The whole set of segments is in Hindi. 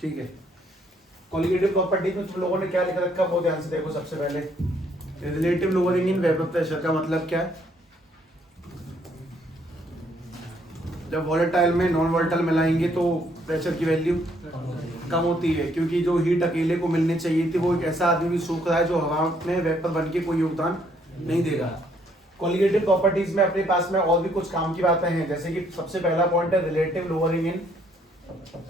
ठीक है। कोलिगेटिव प्रॉपर्टी में तुम लोगों ने क्या लिख रखा वो ध्यान से देखो। सबसे पहले relative lowering in vapour pressure का मतलब क्या है? जब वोलेटाइल में नॉन वोलेटाइल मिलाएंगे तो प्रेशर की वैल्यू कम होती है, क्योंकि जो हीट अकेले को मिलनी चाहिए थी वो एक ऐसा आदमी भी सूख रहा है जो हवा में वेपर बन के कोई योगदान नहीं देगा। कोलिगेटिव प्रॉपर्टीज में अपने पास में और भी कुछ काम की बातें हैं, जैसे कि सबसे पहला पॉइंट है relative lowering in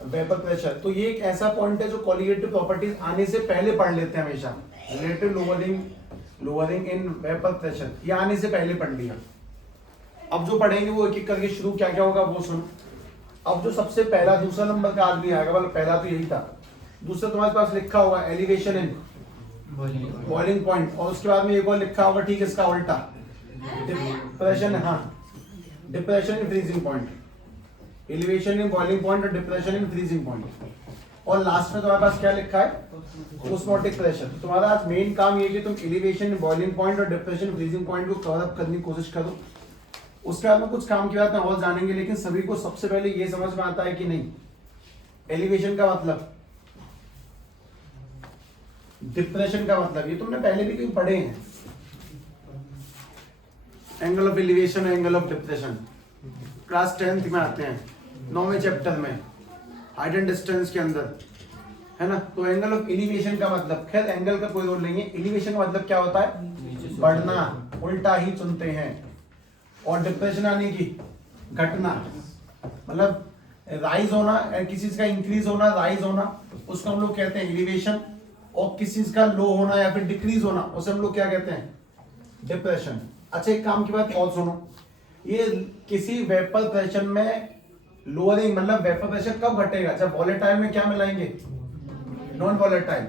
vapour pressure. तो ये एक ऐसा पॉइंट है जो कोलिगेटिव प्रॉपर्टीज आने से पहले पढ़ लेते हैं हमेशा। Relative lowering in vapour pressure ये आने से पहले पढ़ लिया। अब जो पढ़ेंगे वो एक एक करके शुरू क्या क्या होगा वो सुनो। अब जो सबसे पहला दूसरा नंबर का आदमी आएगा, मतलब पहला तो यही था, दूसरा तुम्हारे पास लिखा होगा एलिवेशन इन बॉइलिंग पॉइंट, और उसके बाद में एक और लिखा होगा, ठीक है, इसका उल्टा डिप्रेशन। हाँ, depression in freezing point, elevation in boiling point और डिप्रेशन इन फ्रीजिंग पॉइंट। और लास्ट में तुम्हारे पास क्या लिखा है? Osmotic pressure. तुम्हारा आज मेन काम ये कि तुम एलिवेशन इन बॉइलिंग पॉइंट और डिप्रेशन फ्रीजिंग पॉइंट को कवर अप करने की कोशिश करो। उसके बाद में कुछ काम की बात और जानेंगे, लेकिन सभी को सबसे पहले ये समझ में आता है कि नहीं एलिवेशन का मतलब, डिप्रेशन का मतलब, ये तुमने पहले भी कहीं पढ़े हैं। Angle of elevation, angle of depression class 10th में आते हैं, 9वें चैप्टर में हाइट एंड डिस्टेंस के अंदर, है ना। तो एंगल ऑफ एलिवेशन का मतलब, खैर एंगल का कोई रोल नहीं है, एलिवेशन का मतलब क्या होता है? बढ़ना, उल्टा ही चुनते हैं। और डिप्रेशन आने की घटना, मतलब राइज होना, किसी चीज का इंक्रीज होना, राइज होना, उसको हम लोग कहते हैं एलिवेशन। और किसी चीज का लो होना या फिर डिक्रीज होना, उसे हम लोग क्या कहते हैं? डिप्रेशन। अच्छा, एक काम की बात और सुनो, ये किसी वेपर प्रेशर में लोअरिंग, मतलब वेपर प्रेशर कब घटेगा? जब वोलेटाइल में क्या मिलाएंगे? Non volatile.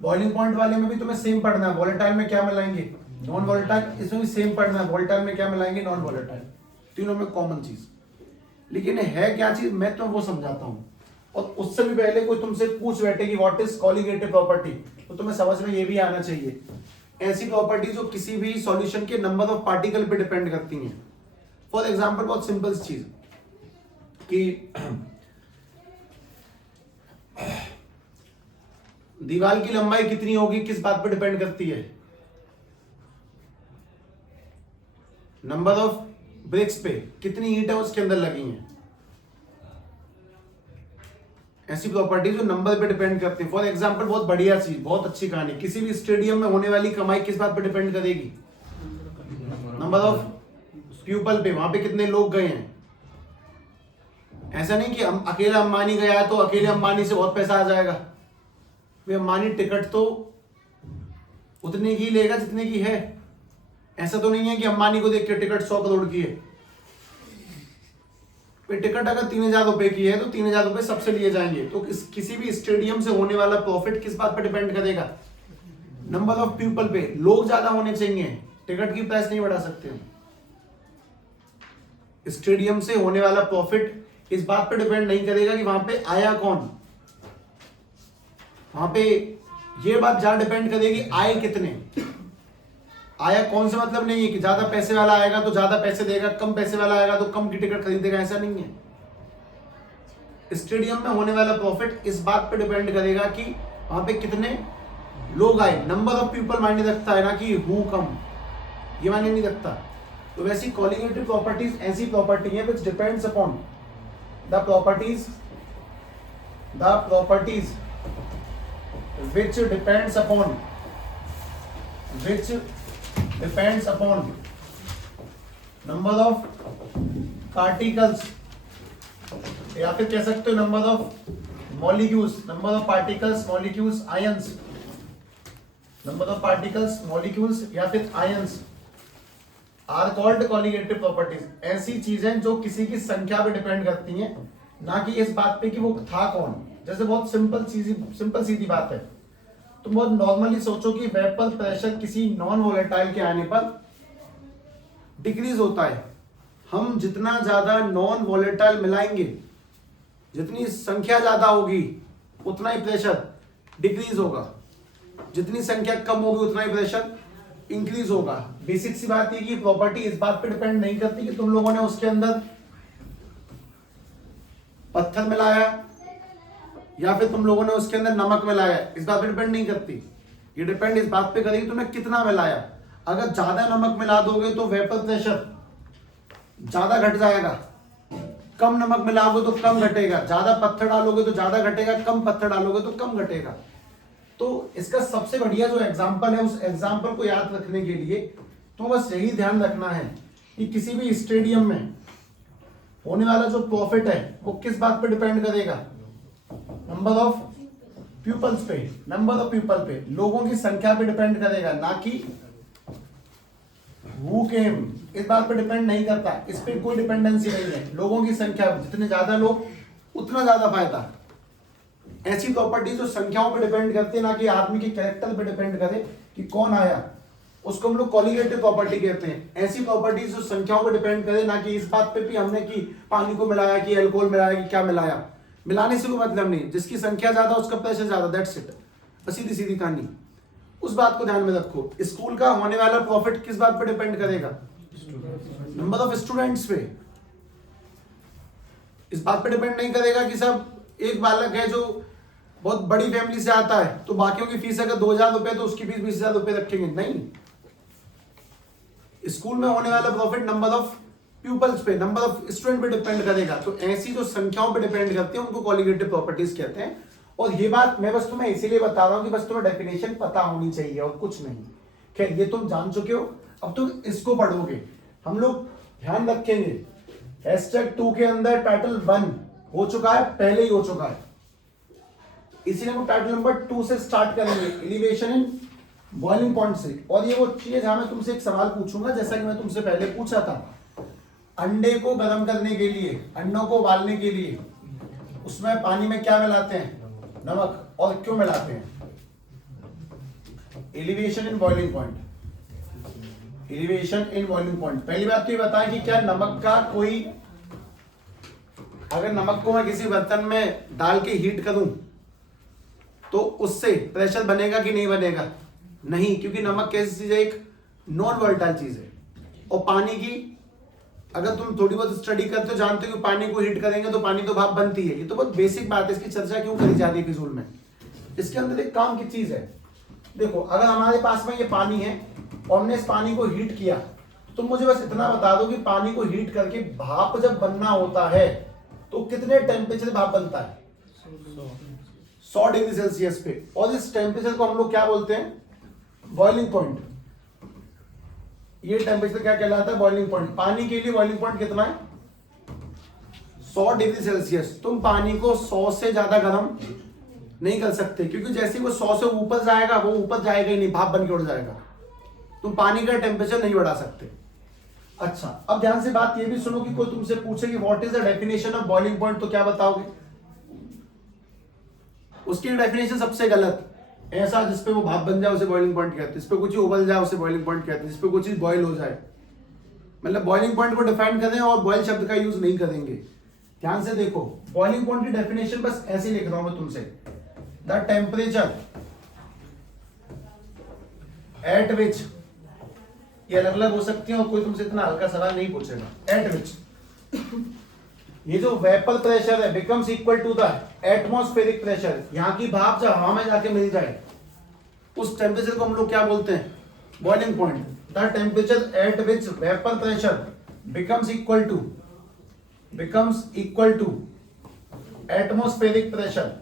बॉइलिंग पॉइंट वाले में भी तुम्हें सेम पढ़ना है, वोलेटाइल में क्या मिलाएंगे? Non volatile. इसमें भी सेम पढ़ना है, वोलेटाइल में क्या मिलाएंगे? Non volatile. तीनों में कॉमन चीज, लेकिन है क्या चीज मैं तुम्हें वो समझाता हूं। और उससे भी पहले कोई तुमसे पूछ बैठे कि व्हाट इज कोलिगेटिव प्रॉपर्टी, तो तुम्हें समझ में ये भी आना चाहिए। ऐसी प्रॉपर्टी जो किसी भी सॉल्यूशन के नंबर ऑफ पार्टिकल पे डिपेंड करती हैं। फॉर एग्जांपल, बहुत सिंपल चीज कि दीवार की लंबाई कितनी होगी किस बात पर डिपेंड करती है? नंबर ऑफ ब्रिक्स पे, कितनी ईंट है उसके अंदर लगी हैं। ऐसी प्रॉपर्टी जो नंबर पे डिपेंड करती है। फॉर एग्जांपल, बहुत बढ़िया चीज, बहुत अच्छी कहानी, किसी भी स्टेडियम में होने वाली कमाई किस बात पे डिपेंड करेगी? नंबर ऑफ पीपल पे, वहां पे कितने लोग गए हैं। ऐसा नहीं कि अकेला अंबानी गया है तो अकेले अंबानी से बहुत पैसा आ जाएगा। वे अंबानी टिकट तो उतने की लेगा जितने की है। ऐसा तो नहीं है कि अंबानी को देख के टिकट 100 करोड़ की है। टिकट अगर 3000 रुपए की है तो 3000 रुपए सबसे लिए जाएंगे। तो किसी भी स्टेडियम से होने वाला प्रॉफिट किस बात पर डिपेंड करेगा? नंबर ऑफ पीपल पे। लोग ज्यादा होने चाहिए, टिकट की प्राइस नहीं बढ़ा सकते। स्टेडियम से होने वाला प्रॉफिट इस बात पर डिपेंड नहीं करेगा कि वहां पे आया कौन। वहां पे ये बात ज्यादा डिपेंड करेगी आए कितने। आया कौन से मतलब नहीं है कि ज्यादा पैसे वाला आएगा तो ज्यादा पैसे देगा, कम पैसे वाला आएगा तो कम की टिकट खरीदेगा, ऐसा नहीं है। स्टेडियम में होने वाला प्रॉफिट इस बात पे डिपेंड करेगा कि वहां पे कितने लोग आए। नंबर ऑफ पीपल मायने रखता है, ना कि हु कम, ये मायने नहीं रखता। तो वैसी कोलिगेटिव प्रॉपर्टीज ऐसी प्रॉपर्टी है which depends upon the properties which depends upon number of particles, या फिर कह सकते हो number of molecules, number of particles, molecules, ions, number of particles, molecules या फिर ions are called colligative properties. ऐसी चीजें जो किसी की संख्या पे डिपेंड करती हैं, ना कि इस बात पे कि वो था कौन। जैसे बहुत सिंपल सीधी बात है, तुम बहुत नॉर्मली सोचो कि वेपर प्रेशर किसी नॉन वोलेटाइल के आने पर डिक्रीज होता है। हम जितना ज्यादा नॉन वोलेटाइल मिलाएंगे, जितनी संख्या ज्यादा होगी उतना ही प्रेशर डिक्रीज होगा, जितनी संख्या कम होगी उतना ही प्रेशर इंक्रीज होगा। बेसिक सी बात है कि प्रॉपर्टी इस बात पे डिपेंड नहीं करती कि तुम लोगों ने उसके अंदर पत्थर मिलाया या फिर तुम लोगों ने उसके अंदर नमक मिलाया, इस बात पे डिपेंड नहीं करती। ये डिपेंड इस बात पे करेगी तुमने कितना मिलाया। अगर ज्यादा नमक मिला दोगे तो वेपर प्रेशर ज्यादा घट जाएगा, कम नमक मिलाओगे तो कम घटेगा, ज्यादा पत्थर डालोगे तो ज्यादा घटेगा, कम पत्थर डालोगे तो कम घटेगा। तो इसका सबसे बढ़िया जो एग्जाम्पल है, उस एग्जाम्पल को याद रखने के लिए तो बस यही ध्यान रखना है कि किसी भी स्टेडियम में होने वाला जो प्रॉफिट है वो किस बात पे डिपेंड करेगा, नंबर ऑफ पीपल्स पे, नंबर ऑफ पीपल पे, लोगों की संख्या पे डिपेंड करेगा, ना कि हु केम, इस बात पे डिपेंड नहीं करता। इस पे कोई डिपेंडेंसी नहीं है। लोगों की संख्या, जितने ज्यादा लोग उतना ज्यादा फायदा। ऐसी प्रॉपर्टी जो संख्याओं पे डिपेंड करती है, ना कि आदमी के कैरेक्टर पे डिपेंड करे कि कौन आया, उसको हम लोग कोलिगेटिव प्रॉपर्टी कहते हैं। ऐसी प्रॉपर्टी जो संख्याओं पे डिपेंड करे, ना कि इस बात पे भी हमने कि पानी को मिलाया कि अल्कोहल मिलाया कि क्या मिलाया। मिलाने से कोई मतलब नहीं, जिसकी संख्या ज्यादा उसका प्रेशर ज्यादा, दैट्स इट। सीधी सीधी कहानी। उस बात को ध्यान में रखो। स्कूल का होने वाला प्रॉफिट किस बात पे डिपेंड करेगा, नंबर ऑफ स्टूडेंट्स पे। इस बात पे डिपेंड नहीं करेगा कि सब एक बालक है जो बहुत बड़ी फैमिली से आता है तो बाकियों की फीस अगर 2,000 रुपए तो उसकी फीस 20,000 रुपए रखेंगे, नहीं। स्कूल में होने वाला प्रॉफिट नंबर ऑफ प्यूपल्स पे, नंबर ऑफ स्टूडेंट पे डिपेंड करेगा। तो ऐसी जो संख्याओं पे डिपेंड करती है उनको कोलिगेटिव प्रॉपर्टीज कहते हैं। और ये बात मैं बस तुम्हें इसीलिए बता रहा हूं कि बस तुम्हें डेफिनेशन पता होनी चाहिए और कुछ नहीं। खैर ये तुम जान चुके हो, अब तुम इसको पढ़ोगे। हम लोग ध्यान रखेंगे #2 के अंदर टाइटल 1 हो चुका है, पहले ही हो चुका है, इसीलिए हम टाइटल नंबर 2 से स्टार्ट करेंगे, एलिवेशन इन बॉइलिंग पॉइंट से। और ये वो चीज जहां मैं तुमसे एक सवाल पूछूंगा, जैसा कि मैं तुमसे पहले पूछा था, अंडे को गर्म करने के लिए, अंडों को उबालने के लिए उसमें पानी में क्या मिलाते हैं, नमक, और क्यों मिलाते हैं। Elevation in boiling point, elevation in boiling point. पहली बात तो ये बताएं कि क्या नमक का कोई, अगर नमक को मैं किसी बर्तन में डाल के हीट करूं तो उससे प्रेशर बनेगा कि नहीं बनेगा, नहीं, क्योंकि नमक कैसी चीज है, एक नॉन वोलेटाइल चीज है। और पानी की अगर तुम थोड़ी बहुत स्टडी करते हो, जानते हो कि पानी को हीट करेंगे तो पानी तो भाप बनती है। ये तो बहुत बेसिक बात है, इसकी चर्चा क्यों करी जा रही है फिजूल में। इसके अंदर एक काम की चीज है। देखो अगर हमारे पास में ये पानी है और हमने इस पानी को हीट किया, तो मुझे बस इतना बता दो कि पानी को हीट करके भाप जब बनना होता है तो कितने टेम्परेचर भाप बनता है, 100 डिग्री सेल्सियस पे। और इस टेम्परेचर को हम लोग क्या बोलते हैं, बॉइलिंग पॉइंट। ये टेम्परेचर क्या कहलाता है, बॉइलिंग पॉइंट। पानी के लिए बॉइलिंग पॉइंट कितना है, 100 डिग्री सेल्सियस। तुम पानी को 100 से ज्यादा गर्म नहीं कर सकते, क्योंकि जैसे वो 100 से ऊपर जाएगा वो ऊपर जाएगा ही नहीं, भाप बन के उड़ जाएगा। तुम पानी का टेम्परेचर नहीं बढ़ा सकते। अच्छा, अब ध्यान से बात ये भी सुनो कि कोई तुमसे पूछे कि what is the definition of boiling point, तो क्या बताओगे। उसकी डेफिनेशन सबसे गलत, ऐसा जिसपे वो भाप बन जाए उसे बॉइलिंग पॉइंट कहते हैं, जिसपे कुछ उबल जाए उसे बॉइलिंग पॉइंट कहते हैं, जिसपे कुछ चीज बॉइल हो जाए। मतलब बॉइलिंग पॉइंट को डिफाइन करें और बॉइल शब्द का यूज नहीं करेंगे। ध्यान से देखो, बॉइलिंग पॉइंट की डेफिनेशन बस ऐसे लिख रहा हूं मैं तुमसे, द टेम्परेचर एट विच, ये अलग अलग हो सकती है और कोई तुमसे इतना हल्का सवाल नहीं पूछेगा। एट विच ये जो वेपर प्रेशर है becomes equal to the atmospheric pressure, यहाँ की भाप जब हवा में जाके मिल जाए उस टेम्परेचर को हम लोग क्या बोलते हैं, boiling point. The temperature at which vapour pressure becomes equal to atmospheric pressure,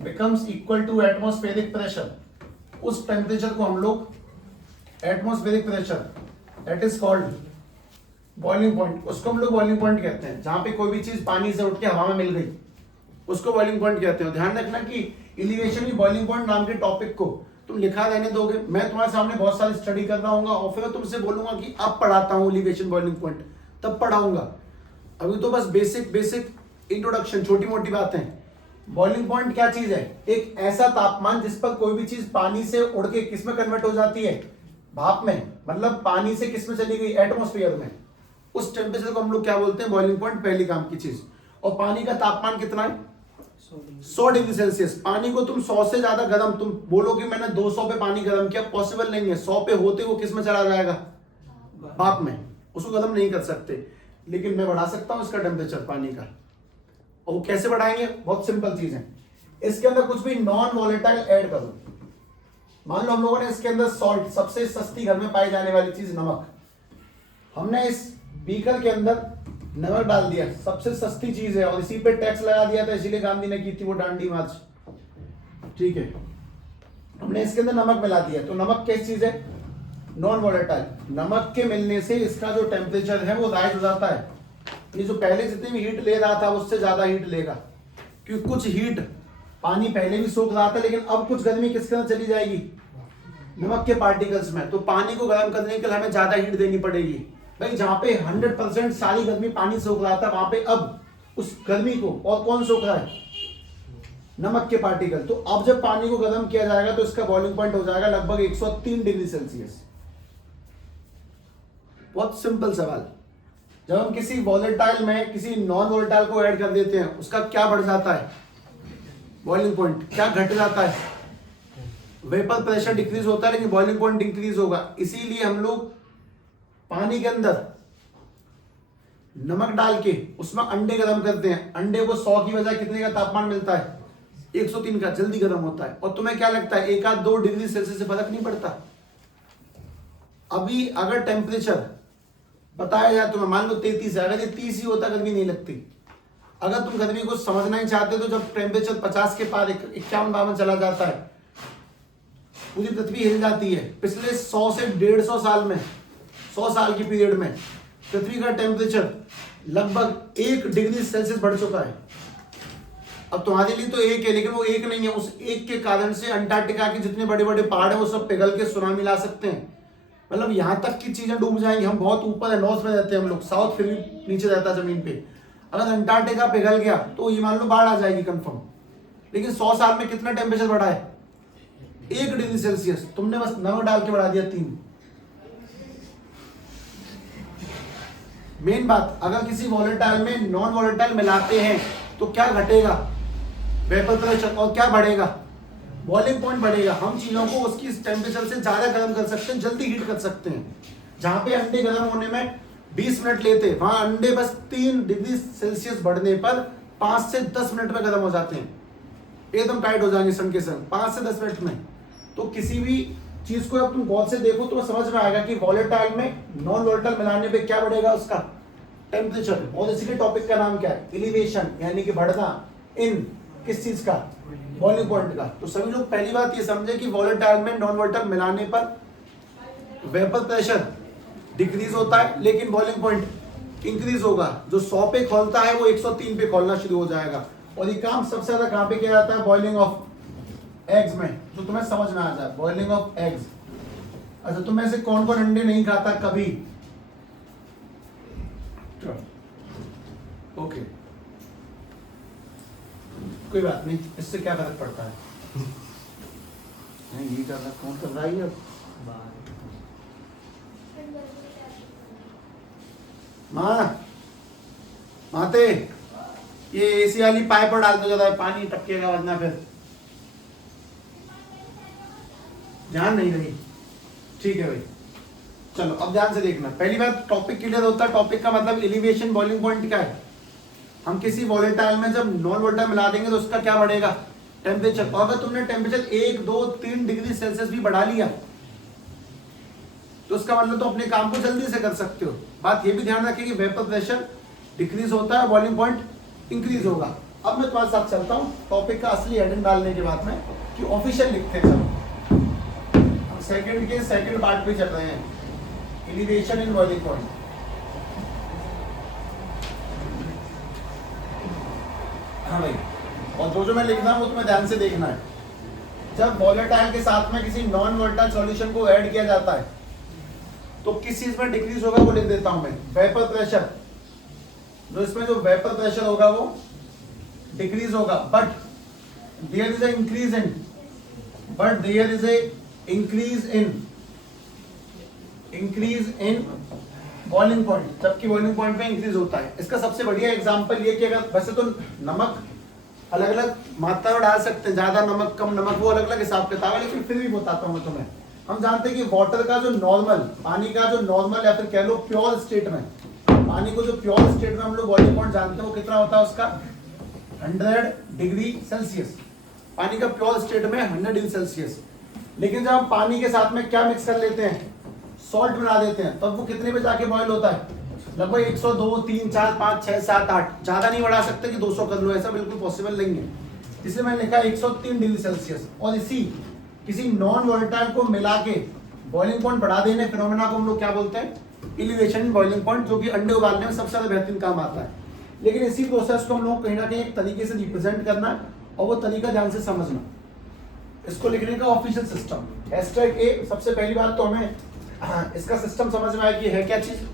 becomes equal to atmospheric pressure. उस टेम्परेचर को हम लोग atmospheric pressure, that is called boiling point. उसको हम लोग बॉइलिंग पॉइंट कहते हैं। जहां पे कोई भी चीज पानी से उठ के हवा में मिल गई उसको बॉइलिंग पॉइंट कहते हैं। ध्यान रखना कि एलिवेशन ही बॉइलिंग पॉइंट नाम के टॉपिक को तुम लिखा रहने दोगे। मैं तुम्हारे सामने बहुत सारी स्टडी कर रहा हूँ और फिर तुमसे बोलूंगा कि अब पढ़ाता हूँ एलिवेशन बॉइलिंग पॉइंट, तब पढ़ाऊंगा। अभी तो बस बेसिक इंट्रोडक्शन, छोटी मोटी बातें। बॉइलिंग पॉइंट क्या चीज है, एक ऐसा तापमान जिस पर कोई भी चीज पानी से उड़ के किस में कन्वर्ट हो जाती है, भाप में। मतलब पानी से किस में चली गई, एटमॉस्फेयर में। उस टेम्परेचर को हम लोग क्या बोलते हैं, बॉइलिंग पॉइंट, पहली काम की चीज। और पानी का तापमान कितना है, 100 डिग्री सेल्सियस। पानी को तुम 100 से ज्यादा गर्म, तुम बोलो कि मैंने 200 पे पानी गर्म किया, पॉसिबल नहीं है। 100 पे होते वो किस में चला जाएगा, भाप में। उसको गर्म नहीं कर सकते, लेकिन मैं बढ़ा सकता हूं इसका टेम्परेचर पानी का। और वो कैसे बढ़ाएंगे, बहुत सिंपल चीज है। इसके अंदर कुछ भी नॉन वॉलेटाइल ऐड करो, मान लो हम लोगों ने इसके अंदर सॉल्ट, सबसे सस्ती घर में पाई जाने वाली चीज नमक, हमने इस बीकर के अंदर नमक डाल दिया, सबसे सस्ती चीज है, और इसी पे टैक्स लगा दिया था, इसीलिए गांधी ने की थी वो डांडी मार्च, ठीक है। हमने इसके अंदर नमक मिला दिया, तो नमक कैसी चीज है, नॉन वॉलेटाइल। नमक के मिलने से इसका जो टेम्परेचर है वो राइज हो जाता है, ये जो पहले जितनी भी हीट ले रहा था उससे ज्यादा हीट लेगा, क्योंकि कुछ हीट पानी पहले भी सोख रहा था, लेकिन अब कुछ गर्मी किसके अंदर चली जाएगी, नमक के पार्टिकल्स में, तो पानी को गर्म करने के लिए हमें ज्यादा हीट देनी पड़ेगी। भाई जहां पे 100% सारी गर्मी पानी सोख रहा था, वहां पे अब उस गर्मी को और कौन सोख रहा है, नमक के पार्टिकल। तो अब जब पानी को गर्म किया जाएगा तो इसका बॉइलिंग पॉइंट हो जाएगा लगभग 103 डिग्री सेल्सियस। बहुत सिंपल सवाल, जब हम किसी वॉलेटाइल में किसी नॉन वॉलेटाइल को ऐड कर देते हैं, उसका क्या बढ़ जाता है, बॉइलिंग पॉइंट, क्या घट जाता है, वेपर प्रेशर डिक्रीज होता है, लेकिन बॉइलिंग पॉइंट इंक्रीज होगा। इसीलिए हम लोग पानी के अंदर नमक डाल के उसमें अंडे गर्म करते हैं, अंडे को 100 की बजाय कितने का तापमान मिलता है, 103 का, जल्दी गर्म होता है। और तुम्हें क्या लगता है, 1-2 डिग्री सेल्सियस से फर्क नहीं पड़ता। अभी अगर टेम्परेचर बताया जाए तुम्हें, मान लो 33 है, अगर ये 30 ही होता गर्मी नहीं लगती। अगर तुम गर्मी को समझना ही चाहते हो तो जब टेम्परेचर 50 के पार 51-52 चला जाता है, पूरी पृथ्वी हिल जाती है। पिछले 100 से 150 साल में, 100 साल की पीरियड में पृथ्वी का टेम्परेचर लगभग 1 डिग्री सेल्सियस बढ़ चुका है। अब तुम्हारे लिए तो 1 है, लेकिन वो 1 नहीं है, उस 1 के कारण से अंटार्कटिका के जितने बड़े बड़े पहाड़ है वो सब पिघल के सुनामी ला सकते हैं। मतलब यहां तक की चीजें डूब जाएंगी। हम बहुत ऊपर है, नॉर्थ में रहते हैं हम लोग, साउथ फिर भी नीचे रहता है जमीन पे। अगर अंटार्कटिका पिघल गया तो ये मान लो बाढ़ आ जाएगी कंफर्म। लेकिन 100 साल में कितना टेम्परेचर बढ़ा है, 1 डिग्री सेल्सियस। तुमने बस नमक डाल के बढ़ा दिया 3। मेन बात, अगर किसी वॉलेटाइल में नॉन वॉलेटाइल मिलाते हैं तो क्या घटेगा, वेपर प्रेशर, और क्या बढ़ेगा, बॉइलिंग पॉइंट बढ़ेगा। हम चीजों को उसकी टेम्परेचर से ज्यादा गर्म कर सकते हैं, जल्दी हीट कर सकते हैं। जहां पे अंडे गर्म होने में 20 मिनट लेते, वहां अंडे बस 3 डिग्री सेल्सियस बढ़ने पर 5 से 10 मिनट में गर्म हो जाते हैं, एकदम टाइट हो जाएंगे सन के सन 5 से 10 मिनट में। तो किसी भी चीज को अब तुम गौर से देखो तो समझ में आएगा कि वॉलेटाइल में नॉन वॉलेटाइल मिलाने पे क्या बढ़ेगा, उसका टेम्परेचर। और इसीलिए टॉपिक का नाम क्या है, एलिवेशन, यानी कि बढ़ना। इन किस चीज का, बॉइलिंग पॉइंट का। तो सभी लोग पहली बात ये समझे कि वॉलेटाइल में नॉन वॉलेटाइल मिलाने पर वेपर प्रेशर डिक्रीज होता है, लेकिन बॉइलिंग पॉइंट इंक्रीज होगा। जो 100 पे खोलता है वो 103 पे खोलना शुरू हो जाएगा। और ये काम सबसे ज्यादा कहां पे किया जाता है, बॉइलिंग ऑफ एग्स में, जो तुम्हें समझ में आ जाए, बॉइलिंग ऑफ एग्स। अच्छा, तुम में से कौन कौन अंडे नहीं खाता कभी, ओके कोई बात नहीं, इससे क्या फर्क पड़ता है। नहीं, ये कर रहा, कौन कर रहा है अब, माते ये एसी वाली पाइप पर डाल दो ज्यादा, पानी टपकेगा वरना फिर ध्यान नहीं रही। ठीक है भाई, चलो अब ध्यान से देखना। पहली बात, टॉपिक क्लियर होता है। टॉपिक का मतलब एलिवेशन, बॉइलिंग पॉइंट क्या है। हम किसी वॉलेटाइल में जब नॉन वॉलेटाइल मिला देंगे तो उसका क्या बढ़ेगा, टेम्परेचर। और अगर तुमने टेम्परेचर 1, 2, 3 डिग्री सेल्सियस भी बढ़ा लिया तो उसका मतलब तो अपने काम को जल्दी से कर सकते हो। बात ये भी ध्यान रखें कि वेपर प्रेशर डिक्रीज होता है, बॉइलिंग पॉइंट इंक्रीज होगा। अब मैं तुम्हारे साथ चलता हूँ टॉपिक का असली हेडिंग डालने के बाद में कि ऑफिशियल लिखते हैं। चलो हम सेकंड के सेकंड पार्ट पे चल रहे हैं, एलिवेशन इन बॉइलिंग पॉइंट। हाँ भाई, और जो मैं लिख रहा हूँ वो तुम्हें ध्यान से देखना है। जब वॉलेटाइल के साथ में किसी नॉन वॉलेटाइल सॉल्यूशन को ऐड किया जाता है तो किस चीज में डिक्रीज होगा वो लिख देता हूं मैं, वेपर प्रेशर। जो इसमें जो वेपर प्रेशर होगा वो डिक्रीज होगा, but there is a increase in, but there is a increase in boiling point, जबकि बॉइलिंग पॉइंट में इंक्रीज होता है। इसका सबसे बढ़िया एग्जांपल ये कि अगर वैसे तो नमक अलग अलग मात्रा में डाल सकते हैं, ज्यादा नमक कम नमक वो अलग अलग हिसाब किताब है, लेकिन फिर भी बताता हूं मैं तुम्हें। हम जानते हैं कि वाटर का जो नॉर्मल, पानी का जो नॉर्मल या फिर कह लो प्योर स्टेट में, पानी को जो प्योर स्टेट में हम लोग बॉइलिंग पॉइंट जानते हैं वो कितना होता है उसका, 100 डिग्री सेल्सियस। पानी का प्योर स्टेट में 100 डिग्री सेल्सियस। लेकिन जब हम पानी के साथ में क्या मिक्स कर लेते हैं, सॉल्ट मिला देते हैं, तब वो कितने पे जाके बॉयल होता है, लगभग 102, 3, 4, 5, 6, 7, 8, ज्यादा नहीं बढ़ा सकते कि 200 कर लो, ऐसा बिल्कुल पॉसिबल नहीं है। इसलिए मैंने लिखा 103 डिग्री सेल्सियस। और इसी किसी नॉन वोलेटाइल को मिला के बॉइलिंग पॉइंट बढ़ा देने फिनोमेना को हम लोग क्या बोलते हैं, एलिवेशन बॉइलिंग पॉइंट, जो कि अंडे उबालने में सबसे ज्यादा बेहतरीन काम आता है। लेकिन इसी प्रोसेस को हम लोग कहीं ना कहीं एक तरीके से रिप्रेजेंट करना है, और वो तरीका ध्यान से समझना। इसको लिखने का ऑफिशियल सिस्टम #A। सबसे पहली बात तो हमें इसका सिस्टम समझ में आया कि है क्या चीज,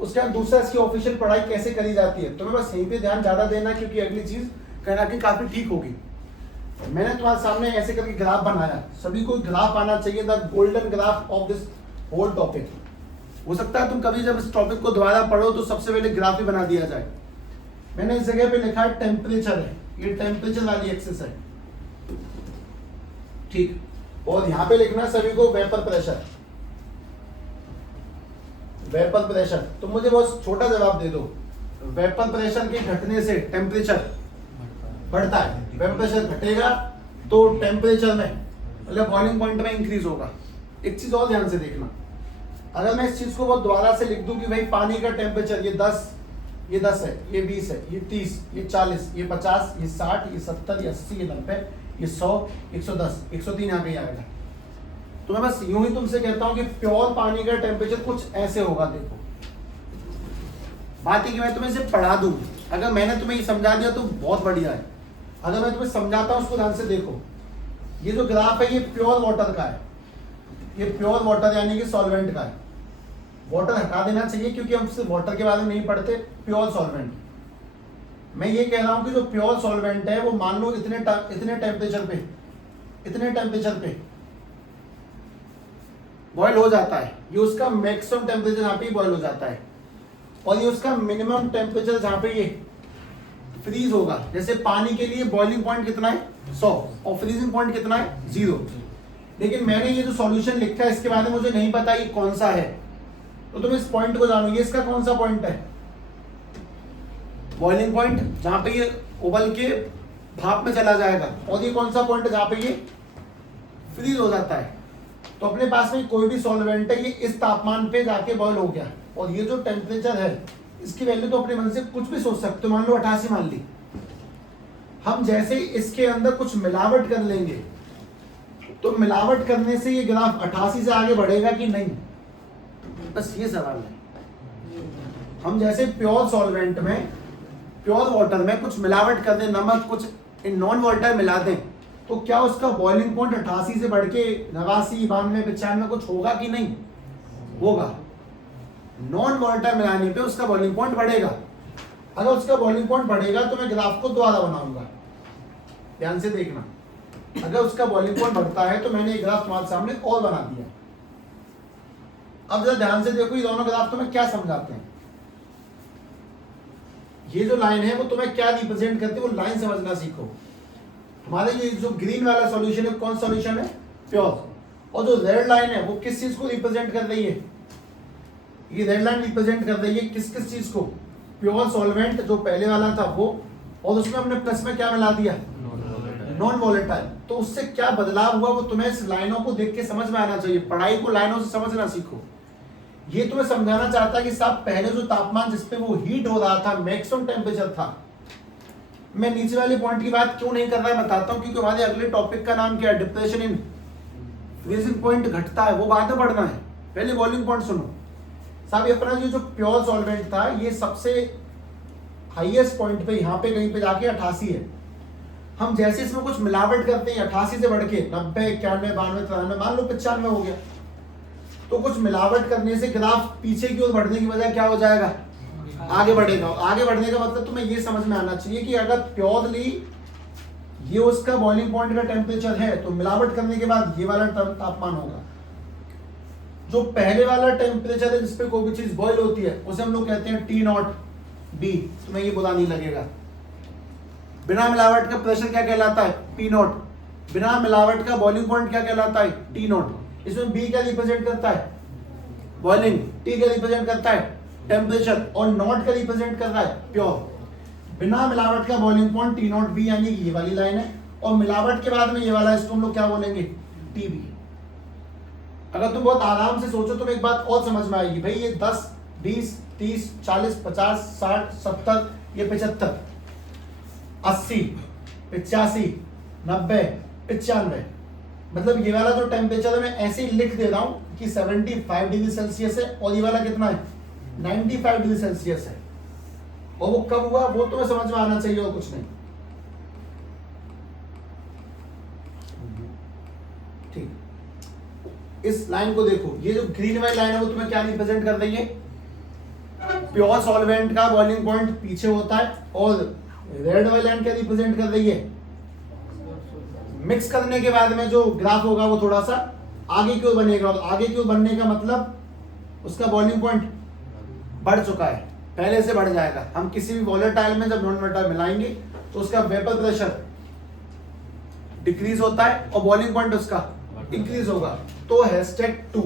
उसके बाद दूसरा इसकी ऑफिशियल पढ़ाई कैसे करी जाती है। तुम्हें बस यहीं पे ध्यान ज्यादा देना है, क्योंकि अगली चीज कहीं ना कहीं काफी ठीक होगी। मैंने तुम्हारे सामने ऐसे करके ग्राफ बनाया, सभी को ग्राफ आना चाहिए, the golden graph of this whole topic. हो सकता है तुम कभी जब इस टॉपिक को दोबारा पढ़ो तो सबसे पहले ग्राफ ही बना दिया जाए। मैंने इस जगह पे लिखा है टेम्परेचर है, ये टेम्परेचर वाली एक्सिस है, ठीक। और यहाँ पे लिखना है सभी को वेपर प्रेशर। वेपर प्रेशर, तुम मुझे बहुत छोटा जवाब दे दो, वेपर प्रेशर के घटने से टेम्परेचर बढ़ता है, वेपर प्रेशर घटेगा तो टेम्परेचर में मतलब बॉइलिंग पॉइंट में इंक्रीज होगा। एक चीज और ध्यान से देखना, अगर मैं इस चीज को बहुत दोबारा से लिख दूं कि भाई पानी का टेम्परेचर ये 10 है, ये 20 है, ये 30, ये 40, ये 50, ये 60, ये 70, ये 80, ये 90, ये 100, 110, 103 यहाँ पे आएगा। तो मैं बस यूं ही तुमसे कहता हूं कि प्योर पानी का टेम्परेचर कुछ ऐसे होगा। देखो बात है कि मैं तुम्हें इसे पढ़ा दूं, अगर मैंने तुम्हें ये समझा दिया तो बहुत बढ़िया है। अगर मैं तुम्हें समझाता हूं उसको ध्यान से देखो, ये जो ग्राफ है ये प्योर वाटर का है, ये प्योर वाटर यानी कि सॉल्वेंट का है। वाटर हटा देना चाहिए क्योंकि हम सिर्फ वाटर के बारे में नहीं पढ़ते, प्योर सॉल्वेंट। मैं ये कह रहा हूं कि जो प्योर सॉल्वेंट है वो मान लो इतने टेम्परेचर पे बॉयल हो जाता है, ये उसका मैक्सिमम टेम्परेचर यहाँ पे बॉयल हो जाता है, और ये उसका मिनिमम टेम्परेचर जहाँ पे ये फ्रीज होगा। जैसे पानी के लिए बॉइलिंग पॉइंट कितना है 100 और फ्रीजिंग पॉइंट कितना है 0। लेकिन मैंने ये जो सॉल्यूशन लिखा है इसके बारे में मुझे नहीं पता ये कौन सा है, तो तुम इस पॉइंट को जानोगे, इसका कौन सा पॉइंट है, बॉइलिंग पॉइंट जहां पे ये उबल के भाप में चला जाएगा, और ये कौन सा पॉइंट है जहां पे ये फ्रीज हो जाता है। तो अपने पास में कोई भी सॉल्वेंट है, ये इस तापमान पे जाके बॉयल हो गया, और ये जो टेम्परेचर है इसकी वैल्यू तो अपने मन से कुछ भी सोच सकते हो, मान लो 88 मान ली। हम जैसे इसके अंदर कुछ मिलावट कर लेंगे तो मिलावट करने से ये ग्राफ 88 से आगे बढ़ेगा कि नहीं, बस ये सवाल है। हम जैसे प्योर सॉल्वेंट में, प्योर वाटर में कुछ मिलावट कर दें, नमक कुछ नॉन वोलेटाइल मिला दें, तो क्या उसका बॉइलिंग पॉइंट 88 से बढ़ के 89, 92, 95 कुछ होगा कि नहीं होगा। नॉन वोलेटाइल मिलाने पे उसका बॉइलिंग पॉइंट बढ़ेगा। अगर उसका बॉइलिंग पॉइंट बढ़ेगा तो मैं ग्राफ को दोबारा बनाऊंगा, ध्यान से देखना। अगर उसका बॉइलिंग पॉइंट बढ़ता है तो मैंने एक ग्राफ तुम्हारे सामने और बना दिया। अब जरा ध्यान से देखो, ये दोनों ग्राफ तुम्हें क्या समझाते हैं। ये जो लाइन है वो तुम्हें क्या रिप्रेजेंट करती है, वो लाइन समझना सीखो। हमारे ये जो ग्रीन वाला सॉल्यूशन है कौन सॉल्यूशन है, प्योर, और जो रेड लाइन है वो किस चीज को रिप्रेजेंट कर रही है, ये रेड लाइन रिप्रेजेंट कर रही है किस किस चीज को, प्योर सॉल्वेंट जो पहले वाला था वो, और उसमें हमने प्लस में क्या मिला दिया, नॉन वोलेटाइल। तो उससे क्या बदलाव हुआ वो तुम्हें इस लाइनों को देख के समझ में आना चाहिए। पढ़ाई को लाइनों से समझना सीखो। ये तुम्हें समझाना चाहता है कि साहब पहले जो तापमान जिसपे वो हीट हो रहा था, मैक्सिमम टेम्परेचर था। मैं नीचे वाले पॉइंट की बात क्यों नहीं कर रहा है बताता हूं, क्योंकि हमारे अगले टॉपिक का नाम क्या है, डिप्रेशन इन फ्रीजिंग पॉइंट घटता है, वो बाद में पढ़ना है। पहले बॉइलिंग पॉइंट सुनो साहब। ये अपना जो प्योर सॉल्वेंट था ये सबसे हाईएस्ट पॉइंट पे यहाँ पे कहीं पे जाके 88 है। हम जैसे इसमें कुछ मिलावट करते हैं 88 से बढ़ के 90, 91, 92, 93, मान लो 95 हो गया, तो कुछ मिलावट करने से ग्राफ पीछे की ओर बढ़ने की वजह क्या हो जाएगा, आगे बढ़ेगा। आगे बढ़ने का मतलब तुम्हें ये समझ में आना चाहिए कि अगर प्योरली ये उसका बॉइलिंग पॉइंट का टेम्परेचर है तो मिलावट करने के बाद ये वाला तापमान होगा। जो पहले वाला टेम्परेचर है जिसपे कोई भी चीज बॉयल होती है उसे हम लोग कहते हैं T0 B। तुम्हें ये बुरा नहीं लगेगा। बिना मिलावट का प्रेशर क्या कहलाता है, P0। बिना मिलावट का बॉइलिंग पॉइंट क्या कहलाता है, T0। इसमें B क्या रिप्रेजेंट करता है, बॉइलिंग, T क्या रिप्रेजेंट करता है, टेम्परेचर, और नॉट का रिप्रेजेंट कर रहा है प्योर। बिना मिलावट का बॉइलिंग पॉइंट T0 B यानी ये वाली लाइन है, और मिलावट के बाद में ये वाला इसको हम लोग क्या बोलेंगे, टीबी। अगर तुम बहुत आराम से सोचो तो एक बात और समझ में आएगी, भाई ये 10, 20, 30, 40, 50, 60, 70, ये 75, 80, 85, 90, 95, मतलब ये वाला जो टेम्परेचर है मैं ऐसे ही लिख दे रहा हूं कि 75 डिग्री सेल्सियस है, और ये वाला कितना है, 95 डिग्री सेल्सियस है। और वो कब हुआ वो तुम्हें समझ में आना चाहिए और कुछ नहीं। ठीक, इस लाइन को देखो, ये जो ग्रीन वाली लाइन है वो तुम्हें क्या रिप्रेजेंट कर रही है, प्योर सॉल्वेंट का बॉइलिंग पॉइंट पीछे होता है, और रेड वाली लाइन क्या रिप्रेजेंट कर रही है, मिक्स करने के बाद में जो ग्राफ होगा वो थोड़ा सा आगे की ओर बनेगा, और आगे की ओर बनने का मतलब उसका बॉइलिंग पॉइंट बढ़ चुका है, पहले से बढ़ जाएगा। हम किसी भी वोलेटाइल में जब नॉन वोलेटाइल मिलाएंगे तो उसका वेपर प्रेशर डिक्रीज होता है और बॉइलिंग पॉइंट उसका इंक्रीज होगा। तो हैशटैग 2,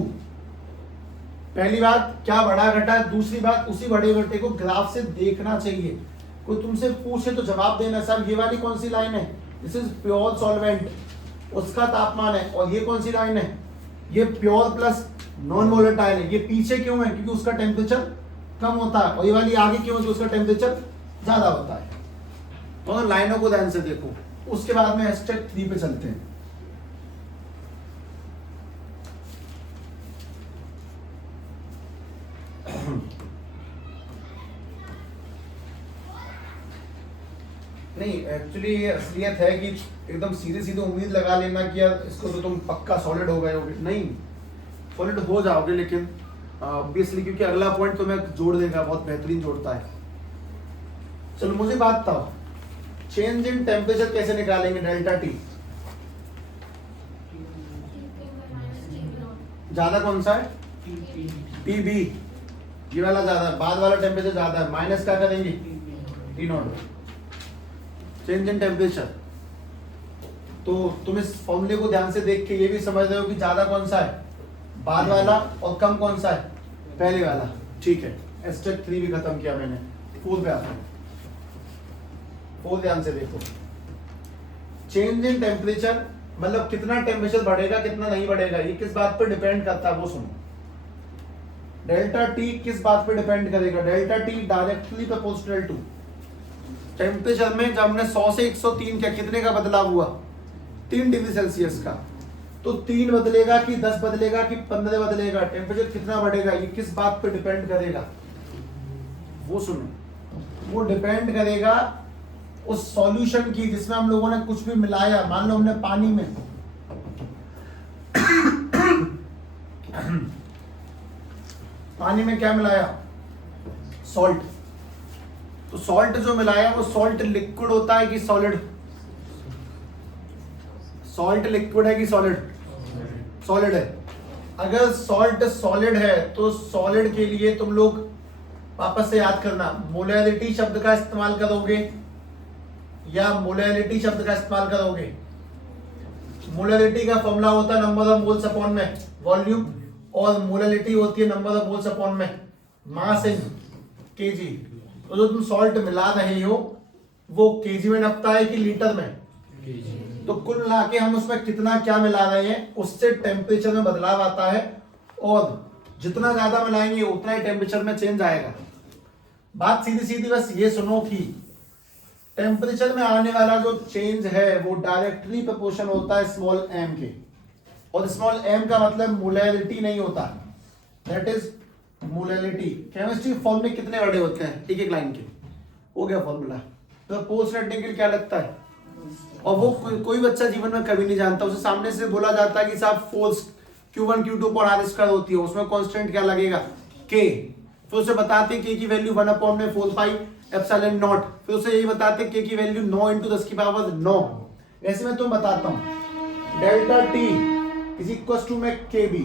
पहली बात क्या बढ़ा घटा है, दूसरी बात उसी बढ़े घटे को ग्राफ से देखना चाहिए। कोई तुमसे पूछे तो जवाब देना, साहब ये वाली कौन सी लाइन है, दिस इज प्योर सॉल्वेंट, उसका तापमान है, और ये कौन सी लाइन है, ये प्योर प्लस नॉन वोलेटाइल है। ये पीछे क्यों है, क्योंकि उसका टेम्परेचर कम होता है, और ये वाली आगे क्यों है, उसका टेम्परेचर ज्यादा होता है। तो लाइनों को ध्यान से देखो, उसके बाद में हैशटैग 3 पे चलते हैं। नहीं एक्चुअली ये असलियत है कि एकदम सीधे सीधे उम्मीद लगा लेना कि यार इसको तो तुम पक्का सॉलिड हो गए होगे, नहीं सॉलिड हो जाओगे, लेकिन ऑब्वियसली क्योंकि अगला पॉइंट तुम्हें जोड़ देगा, बहुत बेहतरीन जोड़ता है। चलो मुझे बात बताओ, चेंज इन टेम्परेचर कैसे निकालेंगे, डेल्टा टी ज्यादा कौन सा है, टी बी, ये वाला ज्यादा, बाद वाला टेम्परेचर ज्यादा है, माइनस क्या करेंगे, T not. Change in temperature, तो तुम इस फॉर्मूले को ध्यान से देख के ये भी समझ रहे हो कि ज्यादा कौन सा है, बाद वाला, और कम कौन सा है, पहले वाला। ठीक है, हैशटैग 3 भी खत्म किया मैंने। 4 पे आता हूं, 4 ध्यान से देखो। चेंज इन टेम्परेचर मतलब कितना टेम्परेचर बढ़ेगा कितना नहीं बढ़ेगा, ये किस बात पर डिपेंड करता है वो सुनो। डेल्टा टी किस बात पे डिपेंड करेगा, delta t directly proportional to temperature में। जब हमने 100 से 103 क्या कितने का बदलाव हुआ, 3 डिग्री सेल्सियस का, तो 3 बदलेगा कि 10 बदलेगा कि 15 बदलेगा, टेम्परेचर कितना बढ़ेगा, ये किस बात पे डिपेंड करेगा वो सुनो। वो डिपेंड करेगा उस सॉल्यूशन की जिसमें हम लोगों ने कुछ भी मिलाया। मान लो हमने पानी में पानी में क्या मिलाया, सॉल्ट। तो सॉल्ट जो मिलाया वो सॉल्ट लिक्विड होता है कि सॉलिड, सॉल्ट लिक्विड है कि सॉलिड, सॉलिड है। अगर सॉल्ट सॉलिड है तो सॉलिड के लिए तुम लोग वापस से याद करना, मोलैरिटी शब्द का इस्तेमाल करोगे या मोलैरिटी शब्द का इस्तेमाल करोगे। मोलैरिटी का फॉर्मूला होता है नंबर ऑफ मोल्स अपॉन में वॉल्यूम, और मोलैरिटी होती है नंबर ऑफ मोल्स अपॉन में मास इन केजी। तो जो तुम सॉल्ट मिला रहे हो वो केजी में नपता है कि लीटर में, तो कुल मिला के हम उसमें कितना क्या मिला रहे हैं उससे टेम्परेचर में बदलाव आता है, और जितना ज्यादा मिलाएंगे उतना ही टेम्परेचर में चेंज आएगा। बात सीधी सीधी बस ये सुनो कि टेम्परेचर में आने वाला जो चेंज है वो डायरेक्टली प्रोपोर्शन होता है स्मॉल एम के, और स्मॉल एम का मतलब मोलैरिटी नहीं होता, दैट इज मोलैरिटी। केमिस्ट्री फॉर्मूले कितने बड़े होते हैं एक एक लाइन के, हो गया फॉर्मूला। तो पोस्ट रेक्टेंगल क्या लगता है, और वो कोई बच्चा जीवन में कभी नहीं जानता, उसे सामने से बोला जाता है कि साहब फोर्स Q1 Q2 पर आर स्क्वायर होती है, उसमें कांस्टेंट क्या लगेगा K, फिर उसे बताते हैं K की वैल्यू 1/4 पाई एप्सिलॉन नॉट, फिर उसे यही बताते हैं K की वैल्यू 9 × 10⁹। वैसे मैं तुम्हें बताता हूं delta T is equal to में KB।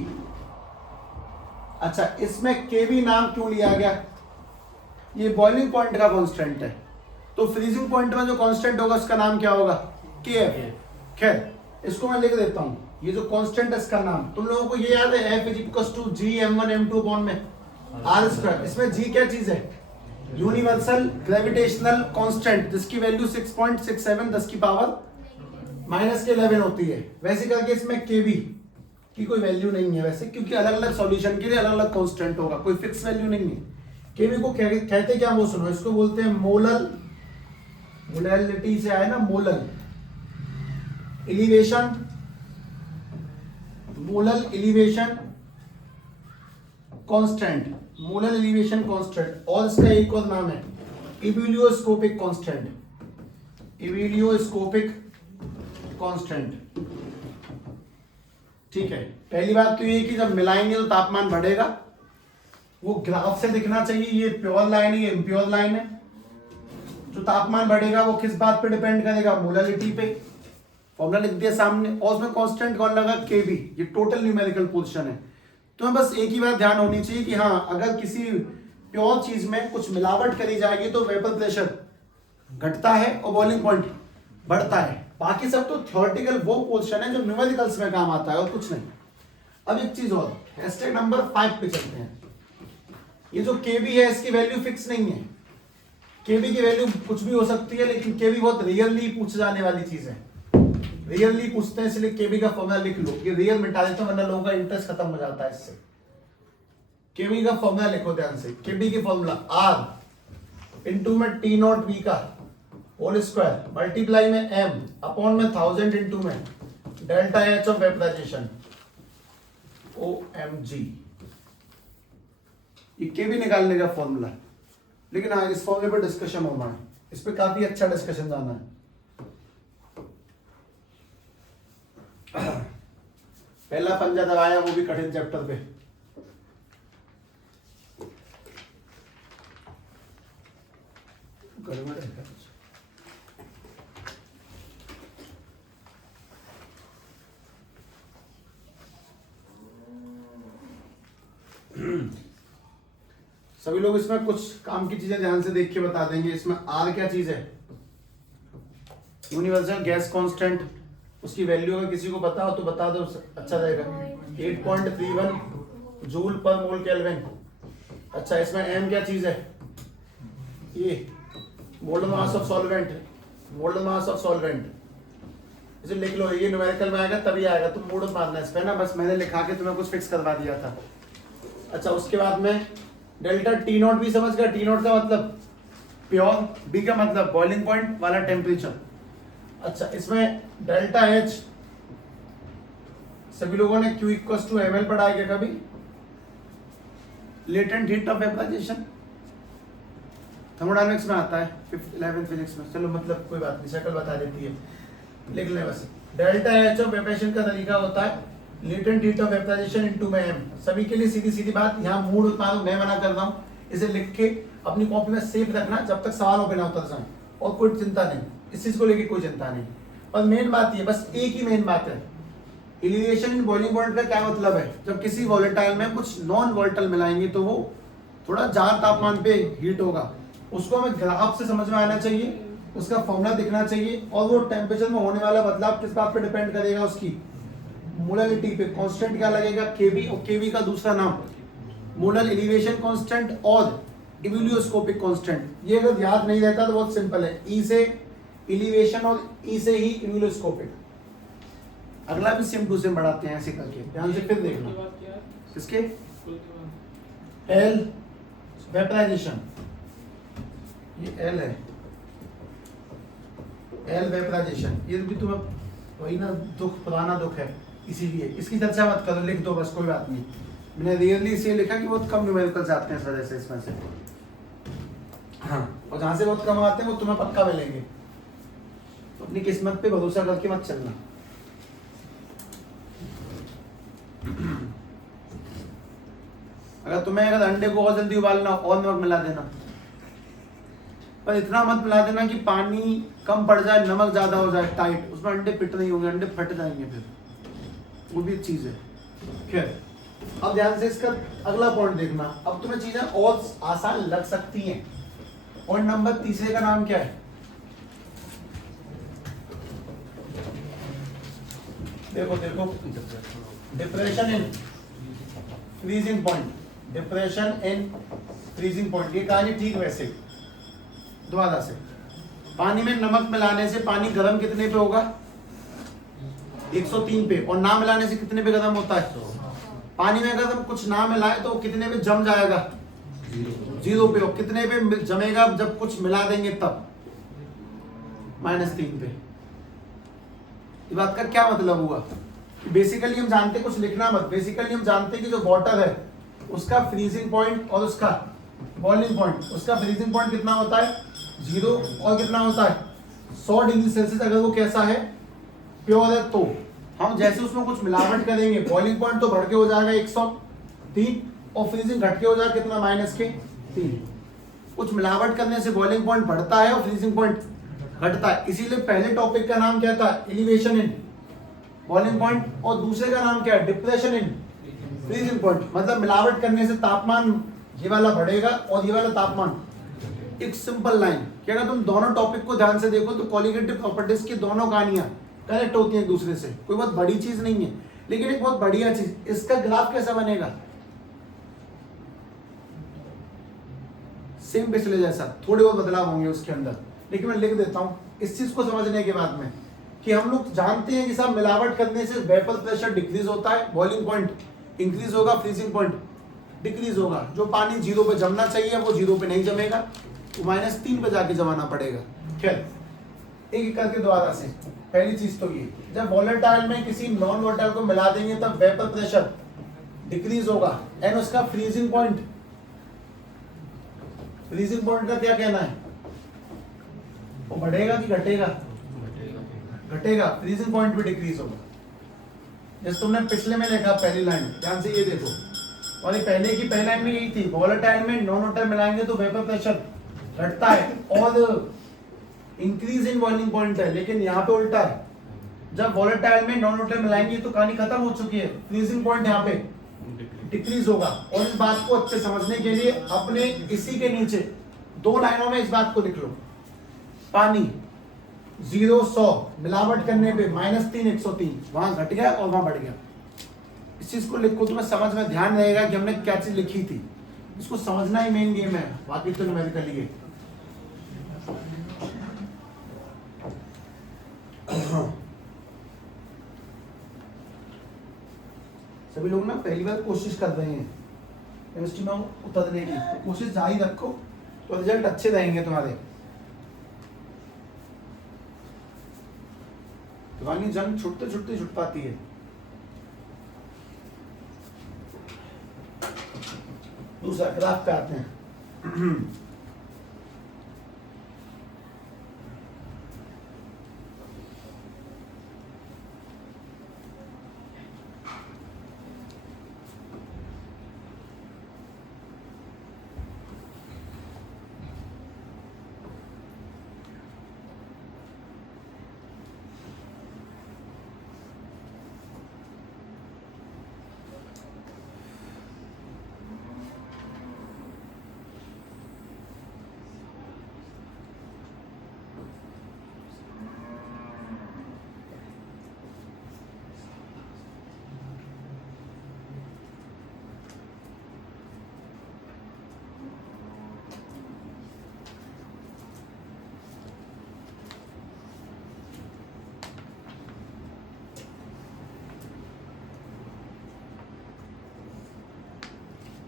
अच्छा इसमें KB नाम क्यों लिया गया, ये बॉइलिंग पॉइंट का कांस्टेंट है, तो फ्रीजिंग पॉइंट में जो कांस्टेंट होगा उसका नाम क्या होगा KF। खैर इसको मैं लिख देता हूं, ये जो कांस्टेंट है इसका नाम तुम लोगों को ये याद है F is equal to Gm1m2 में आर स्क्वायर। इसमें G क्या चीज है, यूनिवर्सल ग्रेविटेशनल कांस्टेंट, जिसकी वैल्यू 6.67 10⁻⁴ माइनस के 11 होती है। वैसे करके इसमें केवी की कोई वैल्यू नहीं है वैसे, क्योंकि अलग अलग सॉल्यूशन के लिए अलग अलग कांस्टेंट होगा, कोई फिक्स वैल्यू नहीं है। केवी को कहते क्या वो सुनो, इसको बोलते हैं मोलल, मोलैलिटी से आया ना molal, elevation, molal elevation constant, molal elevation constant, और इसका एक और नाम है इबुलियोस्कोपिक कांस्टेंट, इबुलियोस्कोपिक कांस्टेंट। ठीक है, पहली बात तो ये कि जब मिलाएंगे तो तापमान बढ़ेगा, वो ग्राफ से दिखना चाहिए, ये प्योर लाइन है, ये इम्प्योर लाइन है। जो तापमान बढ़ेगा वो किस बात पे डिपेंड करेगा, मोलैलिटी पे। फॉर्मूला लिख दिया सामने, और उसमें कांस्टेंट कौन लगा, केवी, ये टोटल न्यूमेरिकल पोजीशन है। तो बस एक ही बात ध्यान होनी चाहिए कि हाँ, अगर किसी प्योर चीज में कुछ मिलावट करी जाएगी तो वेपर प्रेशर घटता है और बॉइलिंग पॉइंट बढ़ता है। बाकी सब तो थ्योरेटिकल वो पोजीशन है जो न्यूमेरिकल्स में काम आता है और कुछ नहीं। अब एक चीज और, हैशटैग नंबर 5 पे चलते हैं। ये जो केवी है इसकी वैल्यू फिक्स नहीं है, केवी की वैल्यू कुछ भी हो सकती है, लेकिन केवी बहुत रियरली पूछे जाने वाली चीज है, रियरली पूछते हैं, इसलिए केवी का फॉर्मूला लिख लो। ये रियल मिटा देते हैं वरना लोगों का इंटरेस्ट खत्म हो जाता है इससे। केवी का फॉर्मूला लिखो ध्यान से, केवी की फॉर्मूला आर इंटू में टी नॉट वी का होल स्क्वायर मल्टीप्लाई में एम अपॉन में 1000 इंटू में delta h of vaporisation OMG। ये केवी निकालने का फॉर्मूला, लेकिन हाँ इस फॉर्मूले पर डिस्कशन होना है, इस पे काफी अच्छा डिस्कशन जाना है। पहला पंजा दबाया वो भी कठिन चैप्टर पे। गड़बड़ है क्या कुछ? सभी लोग इसमें कुछ काम की चीजें ध्यान से देख के बता देंगे। इसमें आर क्या चीज है, यूनिवर्सल गैस कांस्टेंट, उसकी वैल्यू अगर किसी को पता हो तो बता दो, अच्छा रहेगा। 8.31 जूल पर मोल केल्विन। अच्छा, इसमें एम क्या चीज है, ये mould mass of solvent, mould mass of solvent, इसे लिख लो। ये न्यूमेरिकल में आएगा तभी आएगा, तुम मूड मारना इस पे ना, बस मैंने लिखा के तुम्हें कुछ फिक्स करवा दिया था। अच्छा, उसके बाद में डेल्टा टी नॉट भी समझ गया, टी नॉट का मतलब प्योर, बी का मतलब बॉइलिंग पॉइंट वाला टेम्परेचर। अच्छा, इसमें डेल्टा एच सभी लोगों ने Q इक्वल्स टू ml पढ़ा है क्या कभी, latent heat of vaporisation, thermodynamics में आता है 11th फिजिक्स में। चलो मतलब कोई बात नहीं, शक्ल बता देती है, लिख ले बस। डेल्टा एच ऑफ वेपरेशन का तरीका होता है latent heat of vaporisation into में m। सभी के लिए सीधी सीधी बात, यहाँ मूड उत्पादन मैं मना कर रहा हूँ, इसे लिख के अपनी कॉपी में सेव रखना जब तक सवालों पे ना उतर जाए, और कोई चिंता नहीं, इस चीज को लेके कोई चिंता नहीं। और मेन बात ये, बस एक ही मेन बात है, एलिवेशन इन बॉइलिंग पॉइंट का क्या मतलब है। जब किसी वोलेटाइल में कुछ नॉन वोलेटाइल मिलाएंगे तो वो थोड़ा ज़्यादा तापमान पे हीट होगा, उसको हमें ग्राफ से समझ में आना चाहिए, उसका फॉर्मूला दिखना चाहिए, और वो टेम्परेचर में होने वाला बदलाव किस बात पे डिपेंड करेगा, उसकी मोलैलिटी पे। कांस्टेंट क्या लगेगा, केवी, और केवी का दूसरा नाम मोलर एलिवेशन कांस्टेंट और इबुलियोस्कोपिक कांस्टेंट। ये अगर याद नहीं रहता तो बहुत सिंपल है, ई से एलिवेशन और ई से ही इबुलियोस्कोपिक। अगला भी सेम टू सेम बढ़ाते हैं ऐसे करके, ध्यान से फिर देखना। किसके, एल वेपराइजेशन, ये एल है, एल वेपराइजेशन, ये भी तुम्हें वही ना दुख, पुराना दुख है, इसीलिए इसकी चर्चा मत करो, लिख दो बस, कोई बात नहीं। मैंने रियरली इसलिए लिखा कि बहुत कम न्यूमेरिकल्स आते हैं इस वजह से इसमें से, हाँ, और जहाँ से बहुत कम आते हैं वो तुम्हें पक्का मिलेंगे, तो अपनी किस्मत पे भरोसा करके मत चलना। अगर अंडे को और जल्दी उबालना और नमक मिला देना, पर इतना मत मिला देना कि पानी कम पड़ जाए, नमक ज्यादा हो जाए टाइट, उसमें अंडे फिट नहीं होंगे, अंडे फट जाएंगे, फिर वो भी एक चीज है। खैर, अब ध्यान से इसका अगला पॉइंट देखना। अब तुम्हें चीजें और आसान लग सकती हैं। पॉइंट नंबर तीसरे का नाम क्या है, देखो देखो, depression in freezing point, depression in freezing point. ये कहानी ठीक वैसे दोबारा से, पानी में नमक मिलाने से पानी गर्म कितने पे होगा, 103 पे, और ना मिलाने से कितने पे खत्म होता है? पानी में अगर हम कुछ ना मिलाए तो कितने पे जम जाएगा? 0 पे। और कितने पे जमेगा जब कुछ मिला देंगे तब? -3 पे। ये बात का क्या मतलब हुआ? बेसिकली हम जानते, कुछ लिखना मत, बेसिकली हम जानते कि जो वाटर है उसका फ्रीजिंग पॉइंट और उसका बॉइलिंग पॉइंट, उसका फ्रीजिंग पॉइंट कितना होता है? 0, और कितना होता है? 100 डिग्री सेल्सियस। अगर वो कैसा है? प्योर है। तो हम जैसे उसमें कुछ मिलावट करेंगे, बॉइलिंग पॉइंट तो बढ़ के हो जाएगा 103, और फ्रीजिंग घट के हो जाएगा कितना? -3। कुछ मिलावट करने से बॉइलिंग पॉइंट बढ़ता है और फ्रीजिंग पॉइंट घटता है। इसीलिए पहले टॉपिक का नाम क्या था? एलिवेशन इन बॉइलिंग पॉइंट, और दूसरे का नाम क्या है? Depression in freezing point. मतलब मिलावट करने से तापमान ये वाला बढ़ेगा और ये वाला तापमान। एक सिंपल लाइन कि अगर तुम दोनों टॉपिक को ध्यान से देखो तो कॉलिगेटिव प्रॉपर्टीज की दोनों कहानियां कनेक्ट होती हैं एक दूसरे से। कोई बहुत बड़ी चीज नहीं है, लेकिन एक बहुत बढ़िया चीज। इसका ग्राफ कैसा बनेगा? सेम पिछले जैसा, थोड़े बहुत बदलाव होंगे उसके अंदर, लेकिन मैं लिख देता हूं इस चीज को समझने के बाद में कि हम लोग जानते हैं कि साहब मिलावट करने से वेपर प्रेशर डिक्रीज होता है, बॉइलिंग पॉइंट इंक्रीज होगा, फ्रीजिंग पॉइंट डिक्रीज होगा। जो पानी 0 पे जमना चाहिए वो 0 पे नहीं जमेगा, वो -3 पे जाके जमाना पड़ेगा। खैर, एक करके दोबारा से। पहली चीज तो ये, जब वोलेटाइल में किसी नॉन वोलेटाइल को मिला देंगे तब वेपर प्रेशर डिक्रीज होगा, एंड उसका फ्रीजिंग पॉइंट, फ्रीजिंग पॉइंट का क्या कहना है? वो बढ़ेगा कि घटेगा? घटेगा। फ्रीजिंग पॉइंट भी डिक्रीज होगा। जैसे तुमने पिछले में लिखा पहली लाइन, ध्यान से ये देखो, और ये पहले की पहली लाइन में यही थी, वोलेटाइल में नॉन वोलेटाइल मिलाएंगे तो वेपर प्रेशर घटता है और इंक्रीज इन बॉइलिंग पॉइंट है। लेकिन यहाँ पे उल्टा है, जब वोलेटाइल में नॉन वोलेटाइल मिलाएंगे तो कहानी खत्म हो चुकी है, फ्रीजिंग पॉइंट यहाँ पे डिक्रीज होगा। और इस बात को अच्छे समझने के लिए अपने इसी के नीचे 2 लाइनों में इस बात को लिख लो। पानी 0 100 मिलावट करने पे -3 103, वहां घट गया और वहां बढ़ गया। इस चीज को लिखो, तुम्हें समझ में ध्यान रहेगा कि हमने क्या चीज लिखी थी। इसको समझना ही मेन गेम है, बाकी तो न्यूमेरिकल है। सभी लोग ना पहली बार कोशिश कर रहे हैं केमिस्ट्री में उतरने की, तो कोशिश जारी रखो तो रिजल्ट अच्छे रहेंगे तुम्हारे। तुम्हारी जंग छुटते छुटते छुट पाती है। दूसरा ग्राफ पे आते हैं।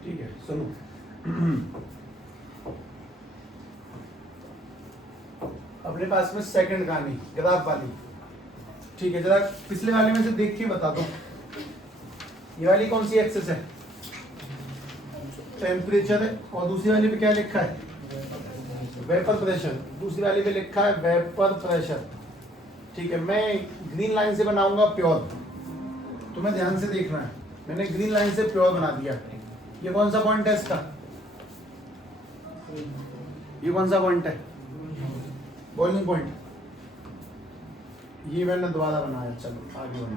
ठीक है, सुनो। अपने पास में सेकंड कहानी ग्राफ वाली, ठीक है, जरा पिछले वाले में से देख के बता दो। ये वाली कौन सी एक्सेस है? टेम्परेचर है, और दूसरी वाली पे क्या लिखा है? Vapour pressure. दूसरी वाली पे लिखा है वेपर प्रेशर। ठीक है, मैं ग्रीन लाइन से बनाऊंगा प्योर, तुम्हें ध्यान से देखना है। मैंने ग्रीन लाइन से प्योर बना दिया। ये कौन सा पॉइंट है इसका? ये कौन सा पॉइंट है? Boiling point. ये मैंने दोबारा बनाया, चलो आगे बढ़ो।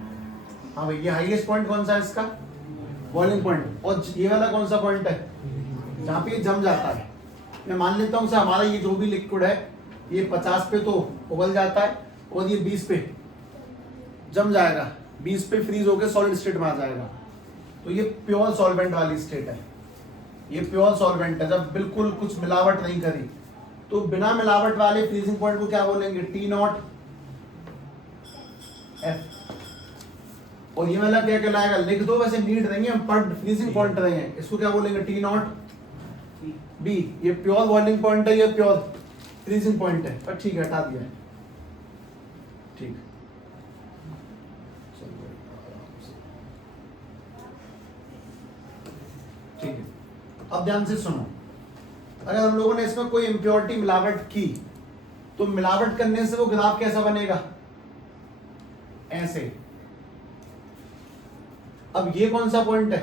हाँ भाई, ये हाईएस्ट पॉइंट कौन सा है इसका? Boiling point. और ये वाला कौन सा पॉइंट है? जहाँ पे ये जम जाता है। मैं मान लेता हूँ हमारा ये जो भी लिक्विड है ये 50 पे तो उबल जाता है और ये 20 पे जम जाएगा, 20 पे फ्रीज होकर सॉलिड स्टेट में आ जाएगा। तो ये प्योर सॉल्वेंट वाली स्टेट है। ये प्योर सॉल्वेंट है जब बिल्कुल कुछ मिलावट नहीं करी। तो बिना मिलावट वाले फ्रीजिंग पॉइंट को क्या बोलेंगे? T0 F। और ये वाला क्या कहलाएगा, लिख दो, वैसे नीड रहेंगे हम, पर फ्रीजिंग पॉइंट रहे हैं, इसको क्या बोलेंगे, टी नॉट बी। ये प्योर बॉइलिंग पॉइंट है, ये प्योर फ्रीजिंग पॉइंट है, पर ठीक है हटा दिया है, ठीक। ठीक है, अब ध्यान से सुनो, अगर हम लोगों ने इसमें कोई इम्प्योरिटी मिलावट की तो मिलावट करने से वो ग्राफ कैसा बनेगा, ऐसे। अब ये कौन सा पॉइंट है,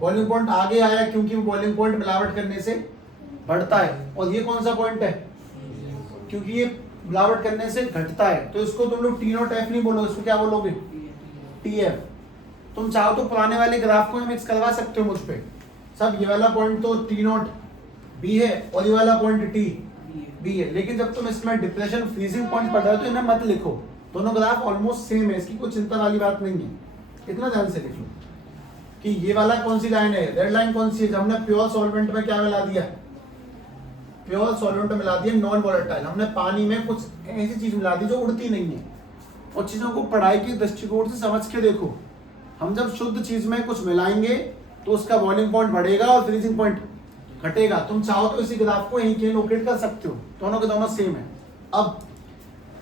बॉइलिंग पॉइंट आगे आया क्योंकि वो बॉइलिंग पॉइंट मिलावट करने से बढ़ता है, और ये कौन सा पॉइंट है, क्योंकि ये मिलावट करने से घटता है, तो इसको तुम लोग टी नॉट एफ नहीं बोलोगे, इसको क्या बोलोगे, टी एफ। तुम चाहो तो पुराने वाले ग्राफ को मिक्स करवा सकते हो मुझ पे, सब ये वाला पॉइंट तो टी नॉट बी है और ये वाला पॉइंट टी बी है, लेकिन जब तुम इसमें डिप्रेशन फ्रीजिंग पॉइंट पढ़ रहे हो तो इन्हें मत लिखो, दोनों ग्राफ ऑलमोस्ट सेम है, इसकी कोई चिंता वाली बात नहीं है। इतना ध्यान से लिख लो कि ये वाला कौन सी लाइन है, रेड लाइन कौन सी है, हमने प्योर सॉल्वेंट में क्या मिला दिया, प्योर सॉल्वेंट में मिला दिया नॉन वोलेटाइल, हमने पानी में कुछ ऐसी चीज मिला दी जो उड़ती नहीं है। और चीजों को पढ़ाई के दृष्टिकोण से समझ के देखो, हम जब शुद्ध चीज में कुछ मिलाएंगे तो उसका बॉइलिंग पॉइंट बढ़ेगा और फ्रीजिंग पॉइंट घटेगा। तुम चाहो तो इसी ग्राफ को यहीं कहीं लोकेट कर सकते हो, दोनों के दोनों सेम है। अब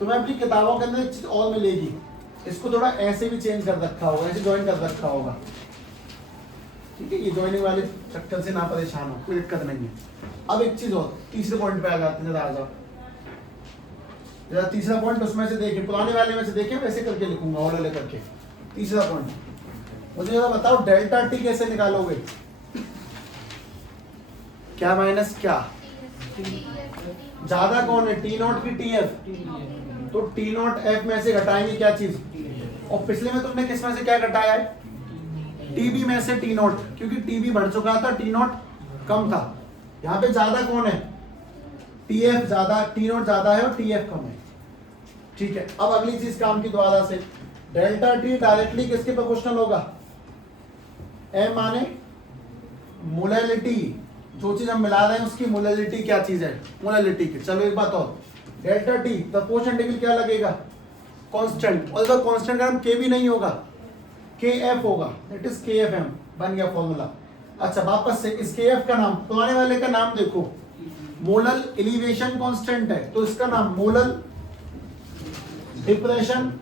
तुम्हें अपनी किताबों के अंदर एक चीज और मिलेगी, इसको थोड़ा ऐसे भी चेंज कर रखा होगा, ऐसे ज्वाइन कर रखा होगा, ठीक है, ये ज्वाइनिंग वाले चक्कर से ना परेशान हो, कोई दिक्कत नहीं है। अब एक चीज और, तीसरे पॉइंट पे आ जाते हैं, आ जाओ जरा तीसरा पॉइंट, उसमें से देखें, पुराने वाले में से देखें, वैसे करके लिखूंगा ऑर्डर लेकर के। तीसरा पॉइंट मुझे जरा बताओ, डेल्टा टी कैसे निकालोगे, क्या माइनस क्या, ज्यादा कौन है, टी नॉट की टी एफ, तो टी नॉट एफ में से घटाएंगे क्या चीज, और पिछले में तुमने किस में से क्या घटाया है, टीबी में से टी नॉट, क्योंकि टीबी बढ़ चुका था, टी नॉट कम था। यहाँ पे ज्यादा कौन है, टी एफ ज्यादा, टी नॉट ज्यादा है और टी एफ कम है, ठीक है। अब अगली चीज काम की द्वारा से, डेल्टा टी डायरेक्टली किसके प्रोपोर्शनल होगा, एम माने मोलैलिटी, जो चीज हम मिला रहे हैं उसकी मोलैलिटी क्या चीज है, मोलैलिटी की। चलो एक बात और, डेल्टा टी प्रोपोर्शनल क्या लगेगा, कांस्टेंट, और इधर कांस्टेंट का नाम के भी नहीं होगा, के एफ होगा, दैट इज के एफ एम, बन गया फॉर्मूला। अच्छा वापस से इस के एफ का नाम, पुराने वाले का नाम देखो, मोलल एलिवेशन कांस्टेंट है, तो इसका नाम मोलल डिप्रेशन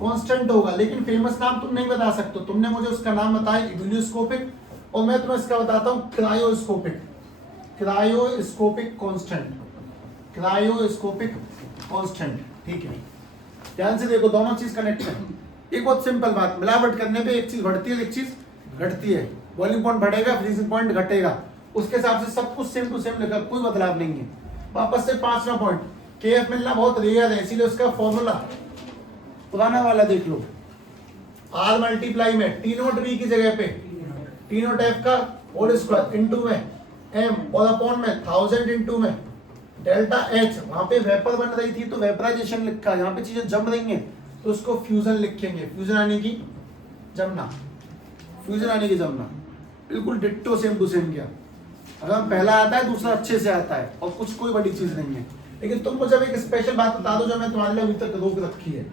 कांस्टेंट होगा, लेकिन फेमस नाम तुम नहीं बता सकते, तुमने मुझे उसका नाम बताया इवोल्यूस्कोपिक, और मैं तुम्हें इसका बताता हूं cryoscopic, cryoscopic constant, cryoscopic constant, ठीक है। ध्यान से देखो, दोनों चीज कनेक्ट है। एक बहुत सिंपल बात, मिलावट करने पे एक चीज बढ़ती है, एक चीज घटती है, बॉइलिंग पॉइंट बढ़ेगा, फ्रीजिंग पॉइंट घटेगा, उसके हिसाब से सब कुछ सेम टू सेम लिखा, कोई बदलाव नहीं है। वापस से पांचवा पॉइंट, के एफ मिलना बहुत रेयर है, इसीलिए उसका फॉर्मूला पुराना वाला देख लो, आर मल्टीप्लाई में टी नोट बी की जगह पे टी नोट एफ का होल स्क्वायर इनटू में एम और अपॉन में 1000 इनटू में डेल्टा एच, वहां पे वेपर बन रही थी तो वेपराइजेशन लिखा, यहाँ पे चीजें जम रही हैं तो उसको फ्यूजन लिखेंगे, फ्यूजन आने की जमना, फ्यूजन आने की जमना, बिल्कुल डिट्टो सेम टू सेम गया। अगर पहला आता है दूसरा अच्छे से आता है, और कुछ कोई बड़ी चीज नहीं है। लेकिन तुम मुझे एक स्पेशल बात बता दो जो मैं तुम्हारे लिए अभी तक रोक रखी है,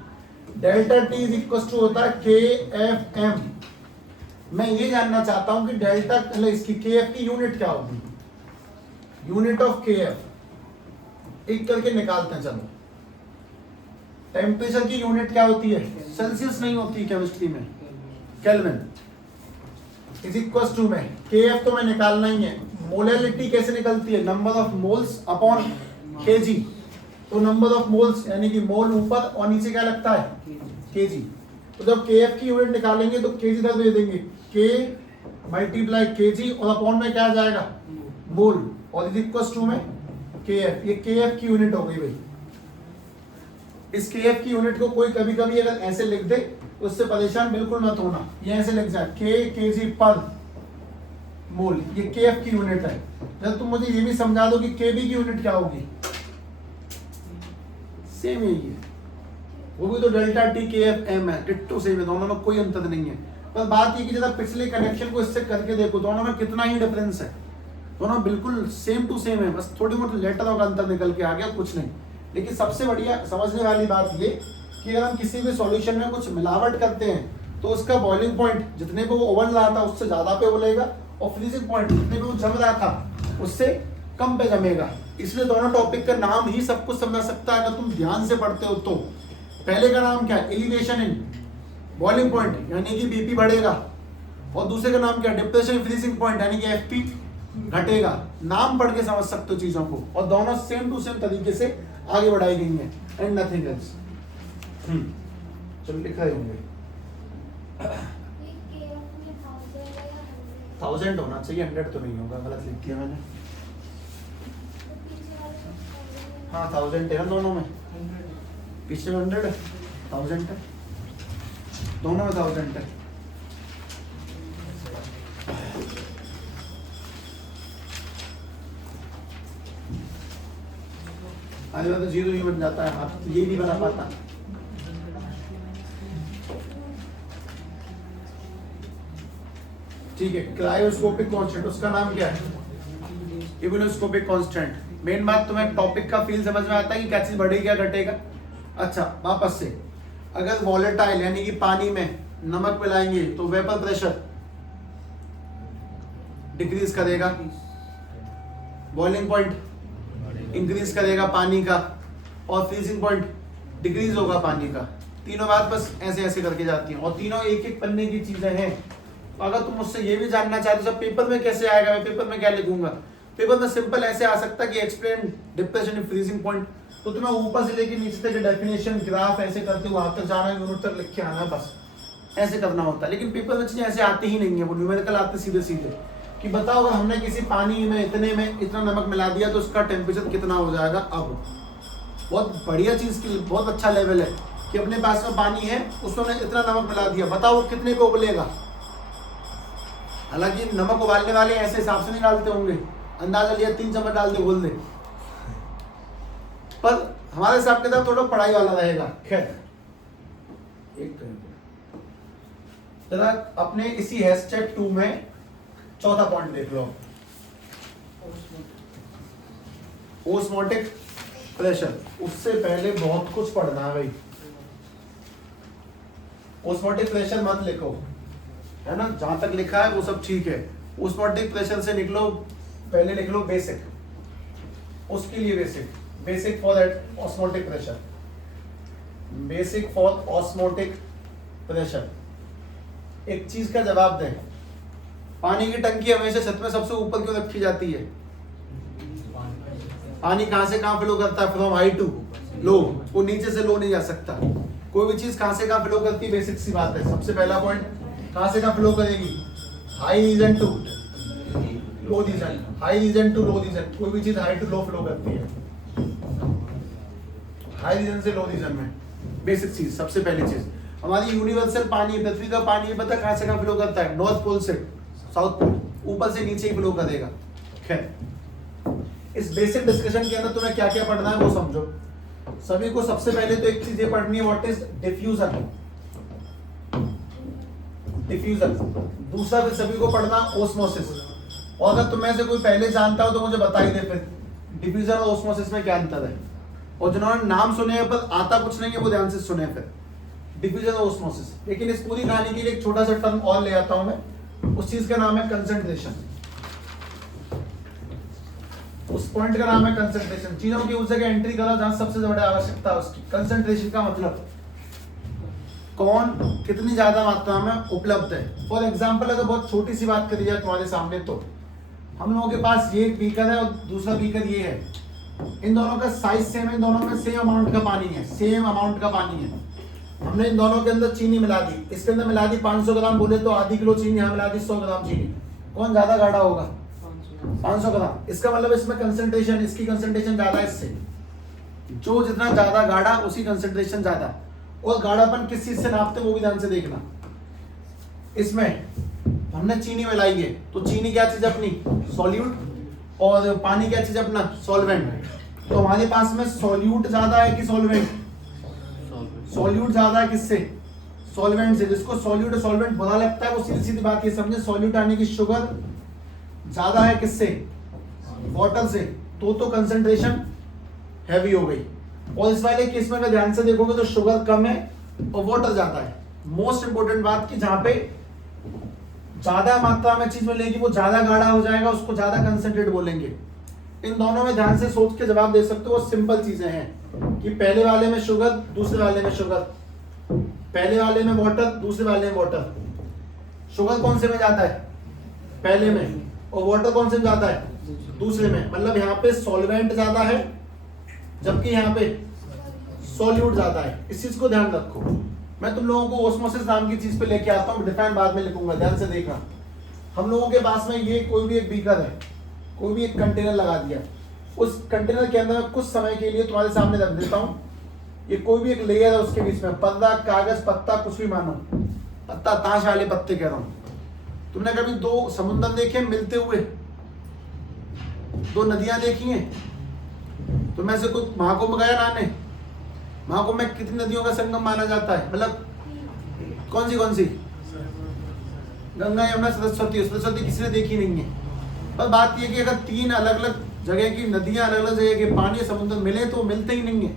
delta t is equal to होता है के एफ एम। मैं ये जानना चाहता हूं कि डेल्टा इसकी के एफ की यूनिट क्या होगी, यूनिट ऑफ के एफ एक करके निकालते हैं। चलो, टेम्परेचर की यूनिट क्या होती है, सेल्सियस नहीं होती केमिस्ट्री में, केल्विन इज इक्वल टू में के एफ तो मैं निकालना ही है। मोलैलिटी कैसे निकलती है, number of moles upon KG, तो नंबर ऑफ मोल्स यानी कि मोल ऊपर और नीचे क्या लगता है, केजी। तो जब के एफ की यूनिट निकालेंगे तो केजी इधर दे देंगे, के मल्टीप्लाई केजी और अपॉन में क्या आ जाएगा, मोल, और इज इक्वल टू में के एफ। ये के एफ की यूनिट हो गई भाई। इस के एफ की यूनिट को कोई कभी कभी अगर ऐसे लिख दे तो उससे परेशान बिल्कुल मत होना, ये ऐसे लिख जाए के केजी पर मोल, ये के एफ की यूनिट है। जब तुम मुझे ये भी समझा दो कि के बी की यूनिट क्या होगी, सेम यही है, वो भी तो डेल्टा टी के एफ एम है, डिट्टो सेम है, दोनों में कोई अंतर नहीं है। पर बात ये कि जरा पिछले कनेक्शन को इससे करके देखो, दोनों में कितना ही डिफरेंस है, दोनों बिल्कुल सेम टू सेम है, बस थोड़ी मोटी लेटर का अंतर निकल के आ गया, कुछ नहीं। लेकिन सबसे बढ़िया समझने वाली बात ये कि कि अगर हम किसी भी सॉल्यूशन में कुछ मिलावट करते हैं तो उसका बॉइलिंग पॉइंट जितने पे वो ओवन रहा था उससे ज़्यादा पे उबलेगा, और फ्रीजिंग पॉइंट जितने पे वो जम रहा था उससे कम पे जमेगा। इसलिए दोनों टॉपिक का नाम ही सब कुछ समझा सकता है अगर तुम ध्यान से पढ़ते हो तो। पहले का नाम क्या है? एलिवेशन इन बॉइलिंग पॉइंट यानी कि बीपी बढ़ेगा, और दूसरे का नाम क्या है? डिप्रेशन इन फ्रीजिंग पॉइंट यानी कि एफपी घटेगा। नाम पढ़ के समझ सकते हो चीज़ों को, और दोनों सेम टू सेम तरीके से आगे बढ़ाई गई हैं एंड नथिंग एल्स। चलो लिखा ही होंगे 1000 होना चाहिए, 100 तो नहीं होगा, गलत लिख दिया मैंने। हाँ 1000 है ना दोनों में, पीछे 100 है, 1000 है, दोनों में 1000 है। आगे तो 0 ही बन जाता है, आप ये नहीं बना पाता। ठीक है, क्रायोस्कोपिक कांस्टेंट उसका नाम क्या है? इबुलोस्कोपिक कांस्टेंट। मेन बात तुम्हें टॉपिक का फील समझ में आता है कि क्या चीज बढ़ेगा क्या घटेगा। अच्छा वापस से, अगर वॉलेटाइल यानी कि पानी में नमक मिलाएंगे तो वेपर प्रेशर डिक्रीज करेगा, बॉइलिंग पॉइंट इंक्रीज करेगा पानी का, और फ्रीजिंग पॉइंट डिक्रीज होगा पानी का। तीनों बात बस ऐसे ऐसे करके जाती हैं, और तीनों एक एक पन्ने की चीजें हैं। अगर तुम मुझसे ये भी जानना चाहते हो पेपर में कैसे आएगा, मैं पेपर में क्या लिखूंगा, पेपर में सिंपल ऐसे आ सकता है कि explain depression in freezing point, तो तुम्हें ऊपर से लेके नीचे तक डेफिनेशन ग्राफ ऐसे करते वहां तक जाना है, यूनिट तक लिख के आना है, बस ऐसे करना होता है। लेकिन पेपर में चीजें ऐसे आती ही नहीं है, वो न्यूमेरिकल आते सीधे सीधे कि बताओ अगर हमने किसी पानी में इतना नमक मिला दिया तो उसका टेम्परेचर कितना हो जाएगा। अब बहुत बढ़िया चीज की बहुत अच्छा लेवल है कि अपने पास में पानी है उसमें इतना नमक मिला दिया, बताओ कितने पे उबलेगा। हालांकि नमक उबालने वाले ऐसे हिसाब से नहीं डालते होंगे, अंदाजा लिया 3 चम्मच डाल दे बोल दे, पर हमारे हिसाब के साथ थोड़ा पढ़ाई वाला रहेगा। खैर एक जरा अपने इसी हैशटैग 2 में चौथा पॉइंट देख लो, ओस्मोटिक प्रेशर। उससे पहले बहुत कुछ पढ़ना है भाई, ओस्मोटिक प्रेशर मत लिखो, है ना, जहां तक लिखा है वो सब ठीक है। ओस्मोटिक प्रेशर से निकलो, पहले लिख लो बेसिक, उसके लिए basic for that osmotic pressure, basic for osmotic pressure. एक चीज का जवाब दें, पानी की टंकी हमेशा छत में सबसे ऊपर क्यों रखी जाती है? पानी कहां से कहां फ्लो करता है? फ्रॉम हाई टू लो, वो नीचे से लो नहीं जा सकता। कोई भी चीज कहां से कहां फ्लो करती है, बेसिक सी बात है। सबसे पहला पॉइंट, कहां से कहां फ्लो करेगी? High region to low region, high region to low region. कोई भी चीज हाई टू लो फ्लो करती है, हाई रीजन से लो रीजन में। बेसिक चीज, सबसे पहली चीज। हमारी यूनिवर्सल पानी, पृथ्वी का पानी पता कहां से कहां फ्लो करता है? नॉर्थ पोल से साउथ पोल, ऊपर से नीचे ही फ्लो करेगा। खैर, इस बेसिक डिस्कशन के अंदर तुम्हें क्या क्या पढ़ना है वो समझो। सभी को सबसे पहले तो एक चीज ये पढ़नी है, व्हाट इज डिफ्यूजन। डिफ्यूजन। दूसरा फिर सभी को पढ़ना ओस्मोसिस। और अगर तुम्हें से कोई पहले जानता हो तो मुझे बता ही दे फिर डिफ्यूजन और ओस्मोसिस में क्या अंतर है। और जिन्होंने नाम सुने हैं पर आता कुछ नहीं है वो ध्यान से सुने फिर डिफ्यूजन और ओस्मोसिस। लेकिन इस पूरी कहानी के लिए एक छोटा सा टर्म और ले आता हूं मैं, उस चीज का नाम है कंसंट्रेशन। उस पॉइंट का नाम है कंसंट्रेशन। चीजों की उस जगह एंट्री करो जहां सबसे ज्यादा आवश्यकता है उसकी। कंसंट्रेशन का मतलब कौन कितनी ज्यादा मात्रा में उपलब्ध है। फॉर एग्जाम्पल अगर बहुत छोटी सी बात करी जाए तुम्हारे सामने, तो हम लोगों के पास ये बीकर है और दूसरा बीकर ये है, इन दोनों का साइज सेम है, इन दोनों में सेम अमाउंट का पानी है, सेम अमाउंट का पानी है। हमने इन दोनों के अंदर चीनी मिला दी, इसके अंदर मिला दी 500 ग्राम, बोले तो आधी किलो चीनी, यहाँ मिला दी 100 ग्राम चीनी। कौन ज्यादा गाढ़ा होगा? 500 ग्राम। इसका मतलब इसमें कंसंट्रेशन, इसकी कंसंट्रेशन ज्यादा है इससे। जो जितना ज्यादा गाढ़ा उसकी कंसंट्रेशन ज्यादा। और गाढ़ापन किस चीज से नापते वो भी ध्यान से देखना। इसमें हमने चीनी मिलाई है तो चीनी क्या चीज अपनी? सॉल्यूट। और पानी क्या चीज अपना? सॉल्वेंट। तो हमारे पास में सॉल्यूट ज्यादा है कि सॉल्वेंट? सॉल्यूट ज्यादा है किससे? सॉल्वेंट से। जिसको सॉल्यूट और सॉल्वेंट बुरा लगता है वो सीधी सीधी बात ये समझे, सॉल्यूट आने की शुगर ज्यादा है किससे? वाटर से। तो कंसंट्रेशन हैवी हो गई। और इस वाले केस में अगर ध्यान से देखोगे तो शुगर कम है और वाटर ज्यादा है। मोस्ट इंपोर्टेंट बात कि जहां पे ज्यादा मात्रा में चीज मिलेगी वो ज्यादा गाढ़ा हो जाएगा, उसको ज्यादा कंसेंट्रेट बोलेंगे। इन दोनों में ध्यान से सोच के जवाब दे सकते हो। सिंपल चीजें हैं कि पहले वाले में शुगर, दूसरे वाले में शुगर, पहले वाले में वाटर, दूसरे वाले में वाटर। शुगर कौन से में जाता है? पहले में। और वाटर कौन से में जाता है? दूसरे में। मतलब यहाँ पे सॉल्वेंट ज्यादा है जबकि यहाँ पे सॉल्यूट ज्यादा है। इस चीज को ध्यान रखो। मैं तुम लोगों को ओस्मोसिस नाम की चीज पे लेके आता हूँ, डिफाइन बाद में लिखूंगा, ध्यान से देखना। हम लोगों के पास में ये कोई भी एक बीकर है, कोई भी एक कंटेनर लगा दिया, उस कंटेनर के अंदर कुछ समय के लिए तुम्हारे सामने रख देता हूँ। ये कोई भी एक लेयर है उसके बीच में, पर्दा, कागज, पत्ता, कुछ भी मानो, पत्ता, ताश वाले पत्ते कह रहा हूँ। तुमने कभी दो समुद्र देखे मिलते हुए? दो नदियां देखी हैं? तो मैं से कोई महाकुंभ गया नहाने? महाकुंभ में कितनी नदियों का संगम माना जाता है? मतलब कौन सी? गंगा, यमुना, सरस्वती। सरस्वती किसी ने देखी नहीं है। पर बात यह कि अगर तीन अलग अलग जगह की नदियां, अलग अलग जगह के पानी, समुद्र मिले तो मिलते ही नहीं है।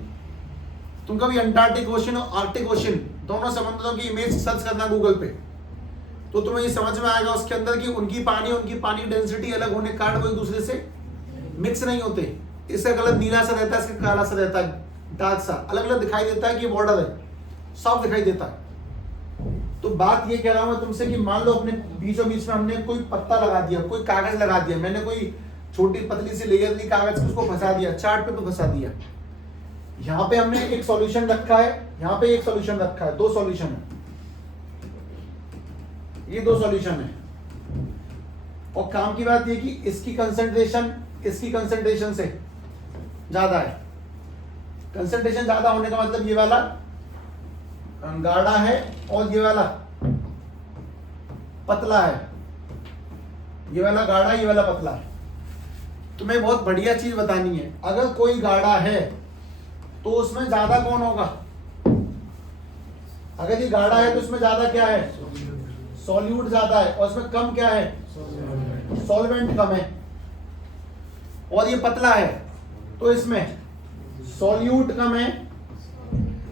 तुम कभी अंटार्कटिक ओशन और आर्कटिक ओशन दोनों समुद्रों की इमेज सर्च करना गूगल पे, तो तुम्हें ये समझ में आएगा उसके अंदर कि उनकी पानी डेंसिटी अलग होने के कारण वो एक दूसरे से मिक्स नहीं होते। इसका कलर नीला सा रहता है, इसका काला सा रहता है, डार्क सा, अलग अलग दिखाई देता है कि बॉर्डर है, साफ दिखाई देता है। तो बात ये कह रहा हूं मैं तुमसे कि मान लो अपने बीचों बीच में हमने कोई पत्ता लगा दिया, कोई कागज लगा दिया, मैंने कोई छोटी पतली सी लेयर ली कागज की, उसको फंसा दिया, चार्ट पे तो फंसा दिया। यहाँ पे हमने एक सॉल्यूशन रखा है, यहाँ पे एक सॉल्यूशन रखा है, दो सॉल्यूशन है, ये दो सॉल्यूशन है। और काम की बात ये कि इसकी कंसंट्रेशन से ज्यादा है। कंसंट्रेशन ज्यादा होने का मतलब ये वाला गाढ़ा है और ये वाला पतला है। ये वाला गाढ़ा, ये वाला पतला है। तुम्हें बहुत बढ़िया चीज बतानी है, अगर कोई गाढ़ा है तो उसमें ज्यादा कौन होगा? अगर ये गाढ़ा है तो उसमें ज्यादा क्या है? सॉल्यूट ज्यादा है। और उसमें कम क्या है? सॉल्वेंट कम है। और ये पतला है तो इसमें सॉल्यूट कम है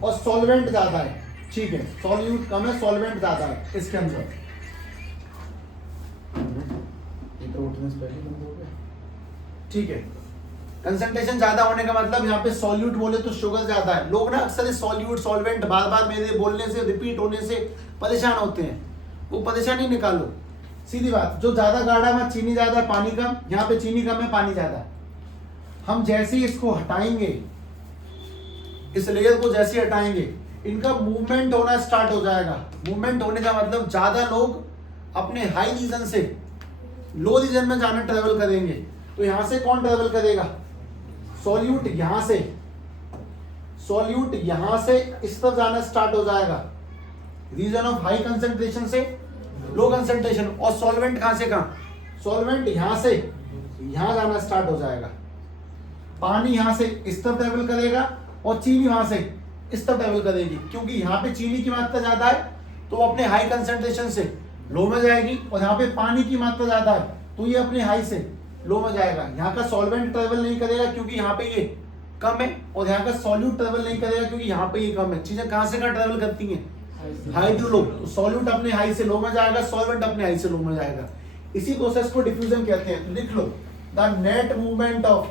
और सॉल्वेंट ज्यादा है। ठीक है, सॉल्यूट कम है, सॉल्वेंट ज्यादा है इसके अंदर। ठीक है, कंसंट्रेशन ज्यादा होने का मतलब यहाँ पे सॉल्यूट बोले तो शुगर ज्यादा है। लोग ना अक्सर सॉल्यूट, सॉल्वेंट बार बार मेरे बोलने से, रिपीट होने से परेशान होते हैं। वो परेशानी निकालो, सीधी बात। जो ज्यादा गाढ़ा में चीनी ज्यादा, पानी कम, यहाँ पे चीनी कम है, पानी ज्यादा। हम जैसे ही इसको हटाएंगे, इस लेयर को जैसे ही हटाएंगे, इनका मूवमेंट होना स्टार्ट हो जाएगा। मूवमेंट होने का मतलब ज्यादा लोग अपने हाई रीजन से लो रीजन में जाना ट्रेवल करेंगे। तो यहां से कौन ट्रेवल करेगा? सॉल्यूट यहां से, सॉल्यूट यहां से इस तरफ जाना स्टार्ट हो जाएगा, रीजन ऑफ हाई कंसंट्रेशन से लो कंसंट्रेशन। और सॉल्वेंट कहां से कहां? सॉल्वेंट यहां से यहां जाना स्टार्ट हो जाएगा। पानी यहां से इस तरफ ट्रेवल करेगा और चीनी वहां से इस तरफ ट्रेवल करेगी। क्योंकि यहाँ पे चीनी की मात्रा ज्यादा है तो वो अपने हाई कंसंट्रेशन से लो में जाएगी, और यहाँ पे पानी की मात्रा ज्यादा है तो ये अपने हाई से लो में जाएगा। यहाँ का सॉल्वेंट ट्रेवल नहीं करेगा क्योंकि यहाँ पे ये कम है, और यहाँ का सॉल्यूट ट्रेवल नहीं करेगा क्योंकि यहाँ पे ये कम है। चीजें कहां से कहां ट्रेवल करती हैं? High to low. तो सॉल्यूट अपने हाई से लो में जाएगा, सॉल्वेंट अपने हाई से लो में जाएगा। इसी प्रोसेस को डिफ्यूजन कहते हैं। लिख लो, the net movement of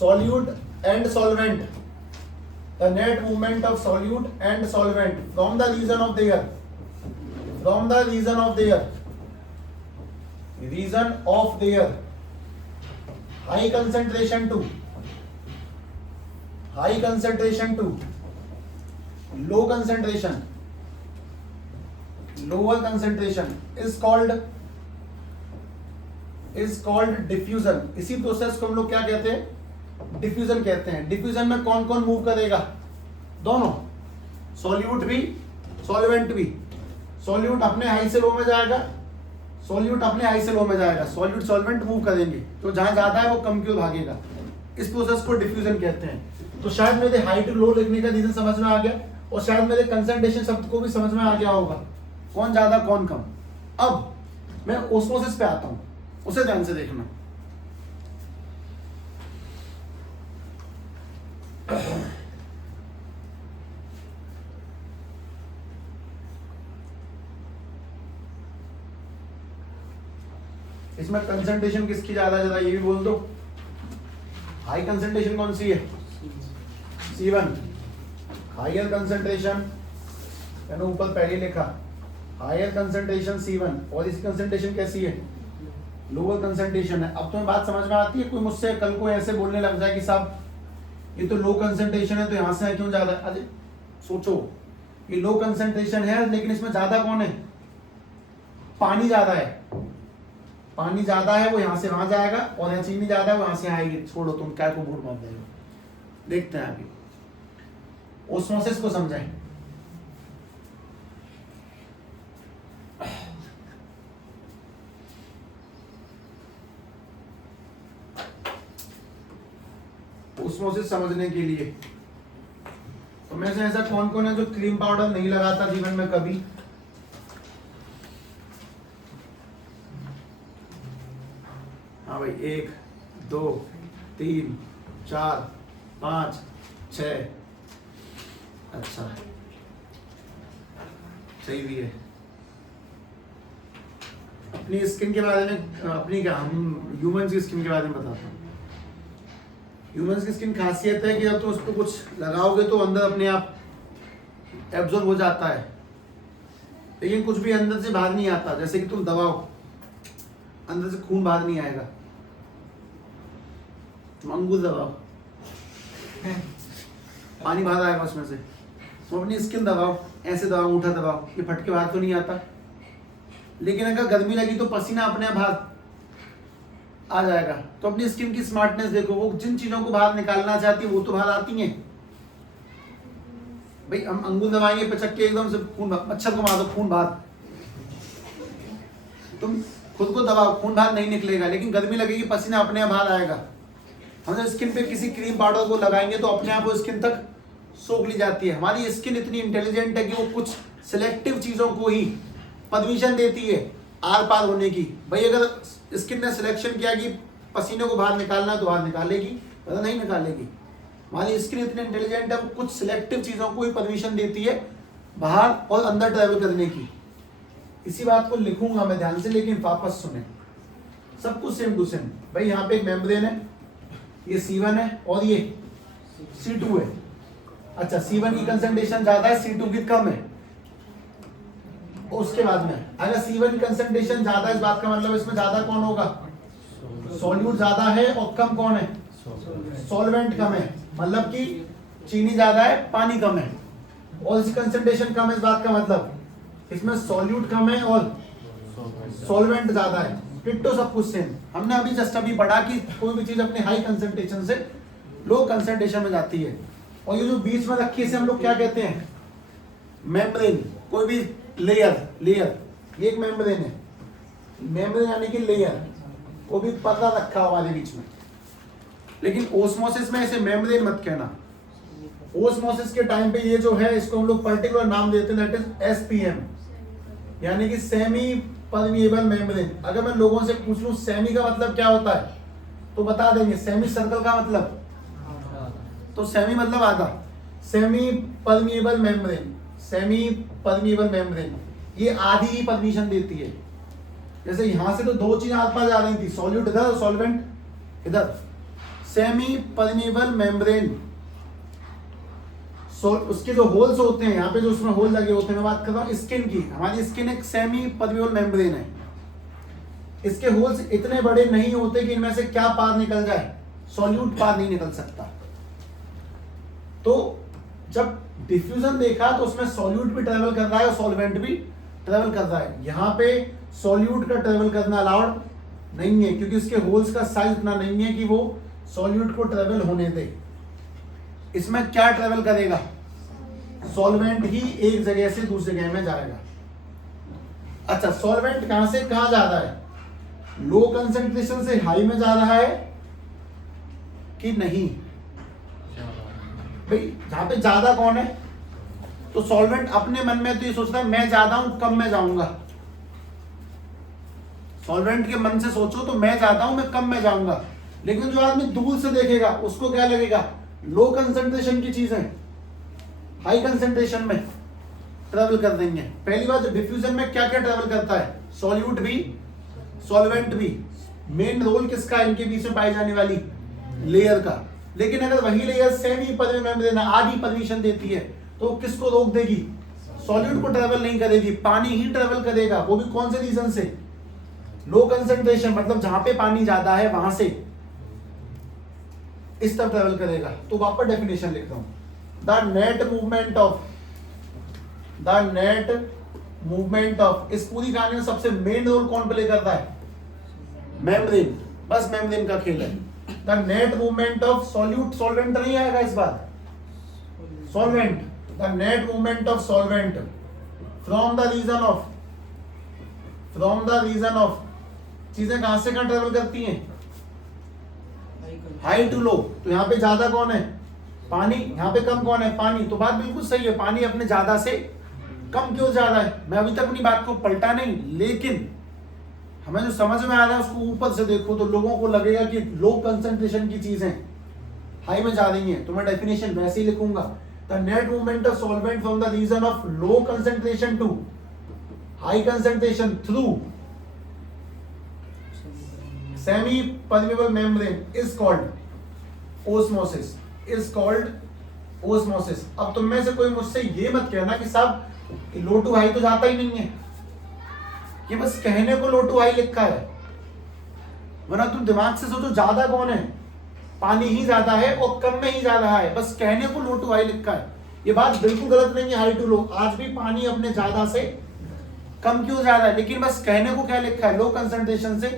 solute and solvent, the net movement of solute and solvent from the region of their high concentration to low concentration, lower concentration is called diffusion। इसी प्रोसेस को हम लोग क्या कहते हैं? डिफ्यूजन कहते हैं। डिफ्यूजन में कौन कौन मूव करेगा? दोनों, सॉल्यूट भी सॉल्वेंट भी। सॉल्यूट अपने हाई से लो में जाएगा, सॉल्यूट सॉल्वेंट मूव करेंगे, तो जहां ज्यादा है वो कम की ओर भागेगा। इस प्रोसेस को डिफ्यूजन कहते हैं। तो शायद मेरे हाई टू लो लिखने का रीजन समझ में आ गया, और शायद मेरे कंसंट्रेशन शब्द को भी समझ में आ गया होगा, कौन ज्यादा कौन कम। अब मैं ओस्मोसिस पे आता हूं, उसे ध्यान से देखना। इसमें कंसंट्रेशन किसकी ज्यादा ये भी बोल दो। हाई कंसंट्रेशन कौन सी है? C1। हायर कंसंट्रेशन मैंने ऊपर पहले लिखा, हायर कंसंट्रेशन C1, और इसकी कंसंट्रेशन कैसी है? लोअर कंसंट्रेशन है। अब तुम्हें बात समझ में आती है? कोई मुझसे कल को ऐसे बोलने लग जाए कि साहब ये तो लो कंसंट्रेशन है तो यहाँ से क्यों ज्यादा? अरे सोचो, ये लो कंसंट्रेशन है लेकिन इसमें ज्यादा कौन है? पानी ज्यादा है। पानी ज्यादा है वो यहाँ से वहां जाएगा, और यहाँ चीनी ज्यादा है वो यहाँ से आएगी। छोड़ो, तुम क्या को बूढ़ मार देगा। देखते हैं अभी ओस्मोसिस को समझाएं। ओस्मोसिस समझने के लिए तो में से ऐसा कौन कौन है जो क्रीम पाउडर नहीं लगाता जीवन में कभी? हाँ भाई, 1 2 3 4 5 6। अच्छा, सही भी है। अपनी स्किन के बारे में, अपनी क्या, हम ह्यूमंस की स्किन के बारे में बताता हूँ। ह्यूमंस की स्किन खासियत है कि जब तुम उस पर कुछ लगाओगे तो अंदर अपने आप एब्जॉर्ब हो जाता है, लेकिन कुछ भी अंदर से बाहर नहीं आता। जैसे कि तुम दबाओ, अंदर से खून बाहर नहीं आएगा। तुम अंगूर दबाओ, पानी बाहर आएगा उसमें से। तुम अपनी स्किन दबाओ, ऐसे दबाओ, अंगूठा दबाओ, ये फट के बाहर तो नहीं आता। लेकिन अगर गर्मी लगी तो पसीना अपने आप बाहर आ जाएगा। तो अपनी स्किन की स्मार्टनेस देखो, वो जिन चीजों को बाहर निकालना चाहती है वो तो बाहर आती हैं। भाई हम अंगूर दबाएंगे, पचक के एकदम से खून, मच्छर को मार दो, खून बाहर। तुम खुद को दबाओ, खून बाहर नहीं निकलेगा, लेकिन गर्मी लगेगी, पसीना अपने आप बाहर आएगा। हम जब स्किन पे किसी क्रीम पाउडर को लगाएंगे तो अपने आप वो स्किन तक सोख ली जाती है। हमारी स्किन इतनी इंटेलिजेंट है कि वो कुछ सिलेक्टिव चीजों को ही परमिशन देती है आर पार होने की। भाई अगर स्किन ने सिलेक्शन किया कि पसीने को बाहर निकालना है तो बाहर निकालेगी, वरना नहीं निकालेगी। हमारी स्किन इतनी इंटेलिजेंट है, वो कुछ सिलेक्टिव चीजों को ही परमिशन देती है बाहर और अंदर ट्रैवल करने की। इसी बात को लिखूंगा मैं ध्यान से, लेकिन वापस सुने, सब कुछ सेम टू सेम। भाई यहाँ पे एक मेम्ब्रेन है, ये C1 है और ये C2 है। अच्छा, C1 की कंसंट्रेशन ज्यादा है, C2 की कम है। उसके बाद में अगर C1 की कंसंट्रेशन ज्यादा है, इस बात का मतलब इसमें ज्यादा कौन होगा? सॉल्यूट ज्यादा है, और कम कौन है? सॉल्वेंट कम है। मतलब कि चीनी ज्यादा है, पानी कम है, और इसकी कंसंट्रेशन कम है। इस बात का मतलब इसमें सॉल्यूट कम है और सॉल्वेंट ज्यादा है। डिट्टो सब कुछ सेम। हमने अभी जस्ट अभी पढ़ा कि कोई भी चीज अपने हाई कंसंट्रेशन से लो कंसंट्रेशन में जाती है। और ये जो बीच में रखी है इसे हम लोग क्या कहते हैं? मेम्ब्रेन। कोई भी लेयर ये एक मेम्ब्रेन है। मेम्ब्रेन यानी कि लेयर, वो भी पर्दा रखा हुआ है बीच में। लेकिन ओस्मोसिस में इसे मेम्ब्रेन मत कहना। ओस्मोसिस के टाइम पे ये जो है इसको हम लोग पर्टिकुलर नाम देते हैं, दैट इज SPM, यानी कि सेमी परमिएबल मेम्ब्रेन। अगर मैं लोगों से पूछ लूं सेमी का मतलब क्या होता है तो बता देंगे। सेमी सर्कल का मतलब, तो सेमी मतलब आधा। Semi permeable membrane, semi permeable membrane ये आधी ही परमिशन देती है। जैसे यहां से तो दो चीजें आस पास जा रही थी, सॉल्यूट इधर और सॉल्वेंट इधर। सेमी परमिएबल मेम्ब्रेन, उसके जो होल्स होते हैं यहाँ पे, जो उसमें होल लगे होते हैं, मैं बात कर रहा हूँ स्किन की। हमारी स्किन एक सेमी परमिएबल मेम्ब्रेन है। इसके होल्स इतने बड़े नहीं होते कि इनमें से क्या पार निकल जाए, सॉल्यूट पार नहीं निकल सकता। तो जब डिफ्यूजन देखा तो उसमें सॉल्यूट भी ट्रेवल कर रहा है और सॉल्वेंट भी ट्रेवल कर रहा है। यहाँ पे सॉल्यूट का ट्रेवल करना अलाउड नहीं है, क्योंकि उसके होल्स का साइज इतना नहीं है कि वो सॉल्यूट को ट्रेवल होने दे। इसमें क्या ट्रेवल करेगा? सॉल्वेंट ही एक जगह से दूसरी जगह में जाएगा। अच्छा, सॉल्वेंट कहां से कहां जा रहा है? लो कंसंट्रेशन से हाई में जा रहा है कि नहीं? भाई जहां पे ज्यादा कौन है, तो सॉल्वेंट अपने मन में तो ये सोचता है मैं ज्यादा हूं, कम में जाऊंगा। सॉल्वेंट के मन से सोचो तो मैं ज्यादा हूं, मैं कम में जाऊंगा। लेकिन जो आदमी दूर से देखेगा उसको क्या लगेगा? लो कंसंट्रेशन की चीजें हाई कंसंट्रेशन में ट्रेवल कर देंगे। पहली बात, डिफ्यूजन में क्या क्या ट्रेवल करता है? सॉल्यूट भी, सॉल्वेंट भी। मेन रोल किसका है इनके बीच में पाई जाने वाली लेयर का। लेकिन अगर वही लेयर सेमी पदवी मेम्ब्रेन आधी परमिशन देती है तो किसको रोक देगी, सॉलिड को ट्रेवल नहीं करेगी, पानी ही ट्रेवल करेगा। वो भी कौन से रीजन से, लो कंसंट्रेशन, मतलब जहां पे पानी ज्यादा है वहां से इस तरफ ट्रेवल करेगा। तो वापस डेफिनेशन लिखता हूं, द नेट मूवमेंट ऑफ इस पूरी कहानी में सबसे मेन रोल कौन प्ले करता है, मेम्ब्रेन। बस मेम्ब्रेन का खेल है। The net movement of solute, solvent नहीं आएगा इस बार, solvent, the net movement of solvent from the region of चीजें कहां से कहां ट्रेवल करती हैं, हाई टू लो। तो यहाँ पे ज्यादा कौन है, पानी, यहाँ पे कम कौन है, पानी। तो बात बिल्कुल सही है, पानी अपने ज्यादा से कम क्यों ज्यादा है। मैं अभी तक अपनी बात को पलटा नहीं, लेकिन हमें जो समझ में आ रहा है उसको ऊपर से देखो तो लोगों को लगेगा कि लो कंसंट्रेशन की चीजें हाई में जा रही हैं। तो मैं डेफिनेशन वैसे ही लिखूंगा, the net movement of solvent from the region of low concentration to high concentration through semi permeable membrane is called osmosis। अब तुम में से कोई मुझसे ये मत कहना कि साहब लो टू हाई तो जाता ही नहीं है, ये बस कहने को लो टू हाई लिखा है, वरना तुम दिमाग से सोचो ज्यादा कौन है, पानी ही ज्यादा है और कम में ही ज्यादा है, बस कहने को लो टू हाई लिखा है। ये बात बिल्कुल गलत नहीं है, हाई टू लो आज भी पानी अपने ज्यादा से कम क्यों ज्यादा है, लेकिन बस कहने को क्या लिखा है, लो कंसंट्रेशन से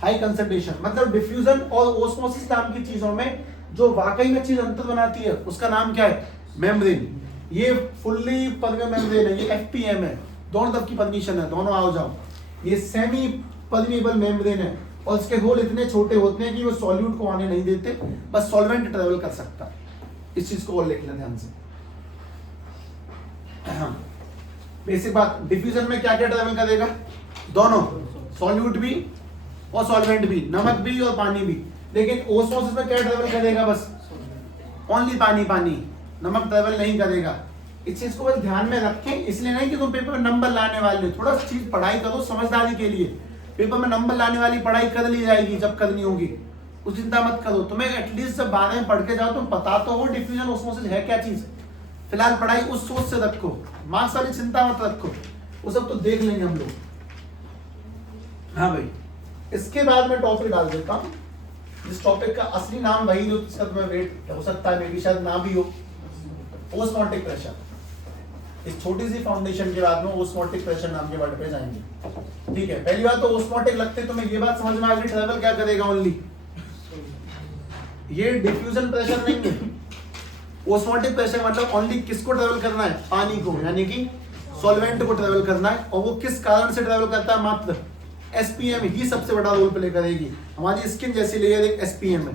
हाई कंसंट्रेशन। मतलब डिफ्यूजन और ओस्मोसिस नाम की चीजों में जो वाकई में चीज अंतर बनाती है उसका नाम क्या है, मेम्ब्रेन। ये फुल्ली परमेबल मेम्ब्रेन है, ये एफपीएम है, दोनों तरफ की परमिशन है, दोनों आओ जाओ। ये सेमी परमेबल मेम्ब्रेन है और इसके होल इतने छोटे होते हैं कि वो सॉल्यूट को आने नहीं देते, बस सॉल्वेंट ट्रेवल कर सकता है। इस चीज को और लिख लें ध्यान से। बेसिक बात, डिफ्यूजन में क्या क्या ट्रेवल करेगा, दोनों, सॉल्यूट भी और सॉल्वेंट भी, नमक भी और पानी भी। लेकिन ओस्मोसिस में क्या ट्रेवल करेगा, बस ओनली पानी, पानी, नमक ट्रेवल नहीं करेगा। इस चीज को बस ध्यान में रखें, इसलिए नहीं कि तुम पेपर में नंबर लाने वाले, थोड़ा चीज पढ़ाई करो समझदारी के लिए। पेपर में नंबर लाने वाली पढ़ाई कर ली जाएगी जब करनी होगी, कुछ चिंता मत करो। तुम्हें एटलीस्ट जब बाद में पढ़ के जाओ तुम पता तो हो डिफ्यूजन ओस्मोसिस है क्या चीज। फिलहाल पढ़ाई उस सोच से रखो, मार्क्स वाली चिंता मत रखो, वो सब तो देख लेंगे हम लोग। हाँ भाई, इसके बाद मैं टॉपिक डाल देता हूँ, इस टॉपिक का असली नाम वही जो तुम्हें वेट हो सकता है, मे भी शायद ना भी हो, ओस्मोटिक प्रेशर। इस छोटी सी फाउंडेशन के बाद में ओस्मोटिक प्रेशर नाम के वर्ड पे जाएंगे। ठीक है, पहली बात तो ओस्मोटिक लगते तो मैं ये बात समझ में आ गई, ट्रेवल क्या करेगा ओनली, ये डिफ्यूजन प्रेशर नहीं है। ओस्मोटिक प्रेशर मतलब ओनली किसको ट्रेवल करना है, पानी को, यानी कि सॉल्वेंट को ट्रेवल करना है। और वो किस कारण से ट्रेवल करता है, मात्र एसपीएम ही सबसे बड़ा रोल प्ले करेगी। हमारी स्किन जैसी लेयर एक एसपीएम है।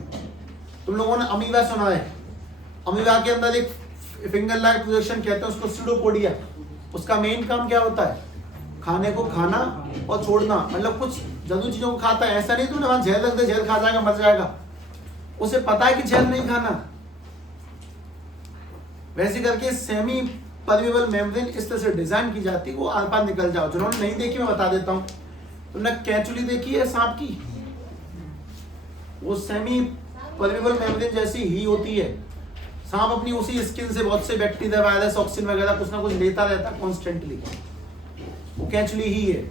तुम लोगों ने अमीबा सुना है, अमीबा के अंदर एक फिंगर लाइक प्रोजेक्शन कहते हैं उसको, स्यूडोपोडिया। उसका मेन काम क्या होता है, खाने को खाना और छोड़ना, मतलब कुछ जरूरी चीजों को खाता है। ऐसा नहीं तुमने वहां जहर रख दे, जहर खा जाएगा, मर जाएगा, उसे पता है कि जहर नहीं खाना। वैसे करके सेमी परमेबल मेम्ब्रेन इस तरह से डिजाइन की जाती है, वो आर पार निकल जाओ। जिन्होंने नहीं देखी मैं बता देता हूँ, तुमने कैचुली देखी है सांप की, वो सेमी परमेबल मेम्ब्रेन जैसी ही होती है। सांप अपनी उसी स्किन से बहुत से बैक्टीरिया, वायरस, ऑक्सीजन वगैरह कुछ ना कुछ लेता रहता है कॉन्स्टेंटली, वो कैचुली ही है।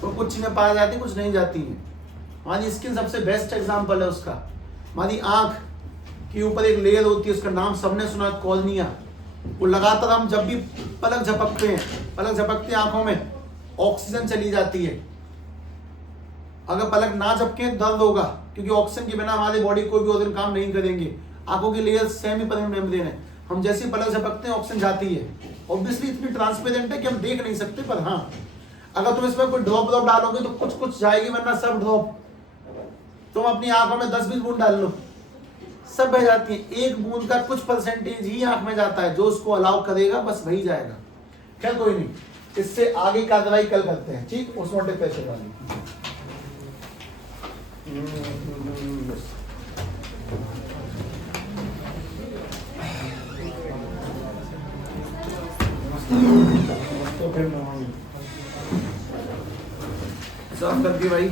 तो कुछ चीजें पाई जाती, कुछ नहीं जाती हैं। हमारी स्किन सबसे बेस्ट एग्जाम्पल है उसका। हमारी आंख के ऊपर एक लेयर होती है, उसका नाम सबने सुना, कॉर्निया। वो लगातार हम जब भी पलक झपकते हैं, पलक झपकते आंखों में ऑक्सीजन चली जाती है। अगर पलक ना झपके दर्द होगा, क्योंकि ऑक्सीजन के बिना हमारी बॉडी कोई भी ऑर्गन काम नहीं करेंगे। आंखों की लेयर सेमी परमेबल मेम्ब्रेन है, हम जैसे पलक झपकते हैं ऑक्सीजन जाती है। ऑब्वियसली इतनी ट्रांसपेरेंट है कि हम देख नहीं सकते, पर हाँ अगर तुम इसमें कोई ड्रॉप डालोगे तो कुछ कुछ जाएगी, वरना सब ड्रॉप तुम अपनी आंखों में 10-20 बूंद डाल लो, सब बह जाती है। एक बूंद का कुछ परसेंटेज ही आंख में जाता है, जो उसको अलाउ करेगा बस वही जाएगा। क्या कोई नहीं, इससे आगे कार्रवाई कल करते हैं, ठीक। ओस्मोटिक प्रेशर वाली तो फिर साफ कर दिए भाई।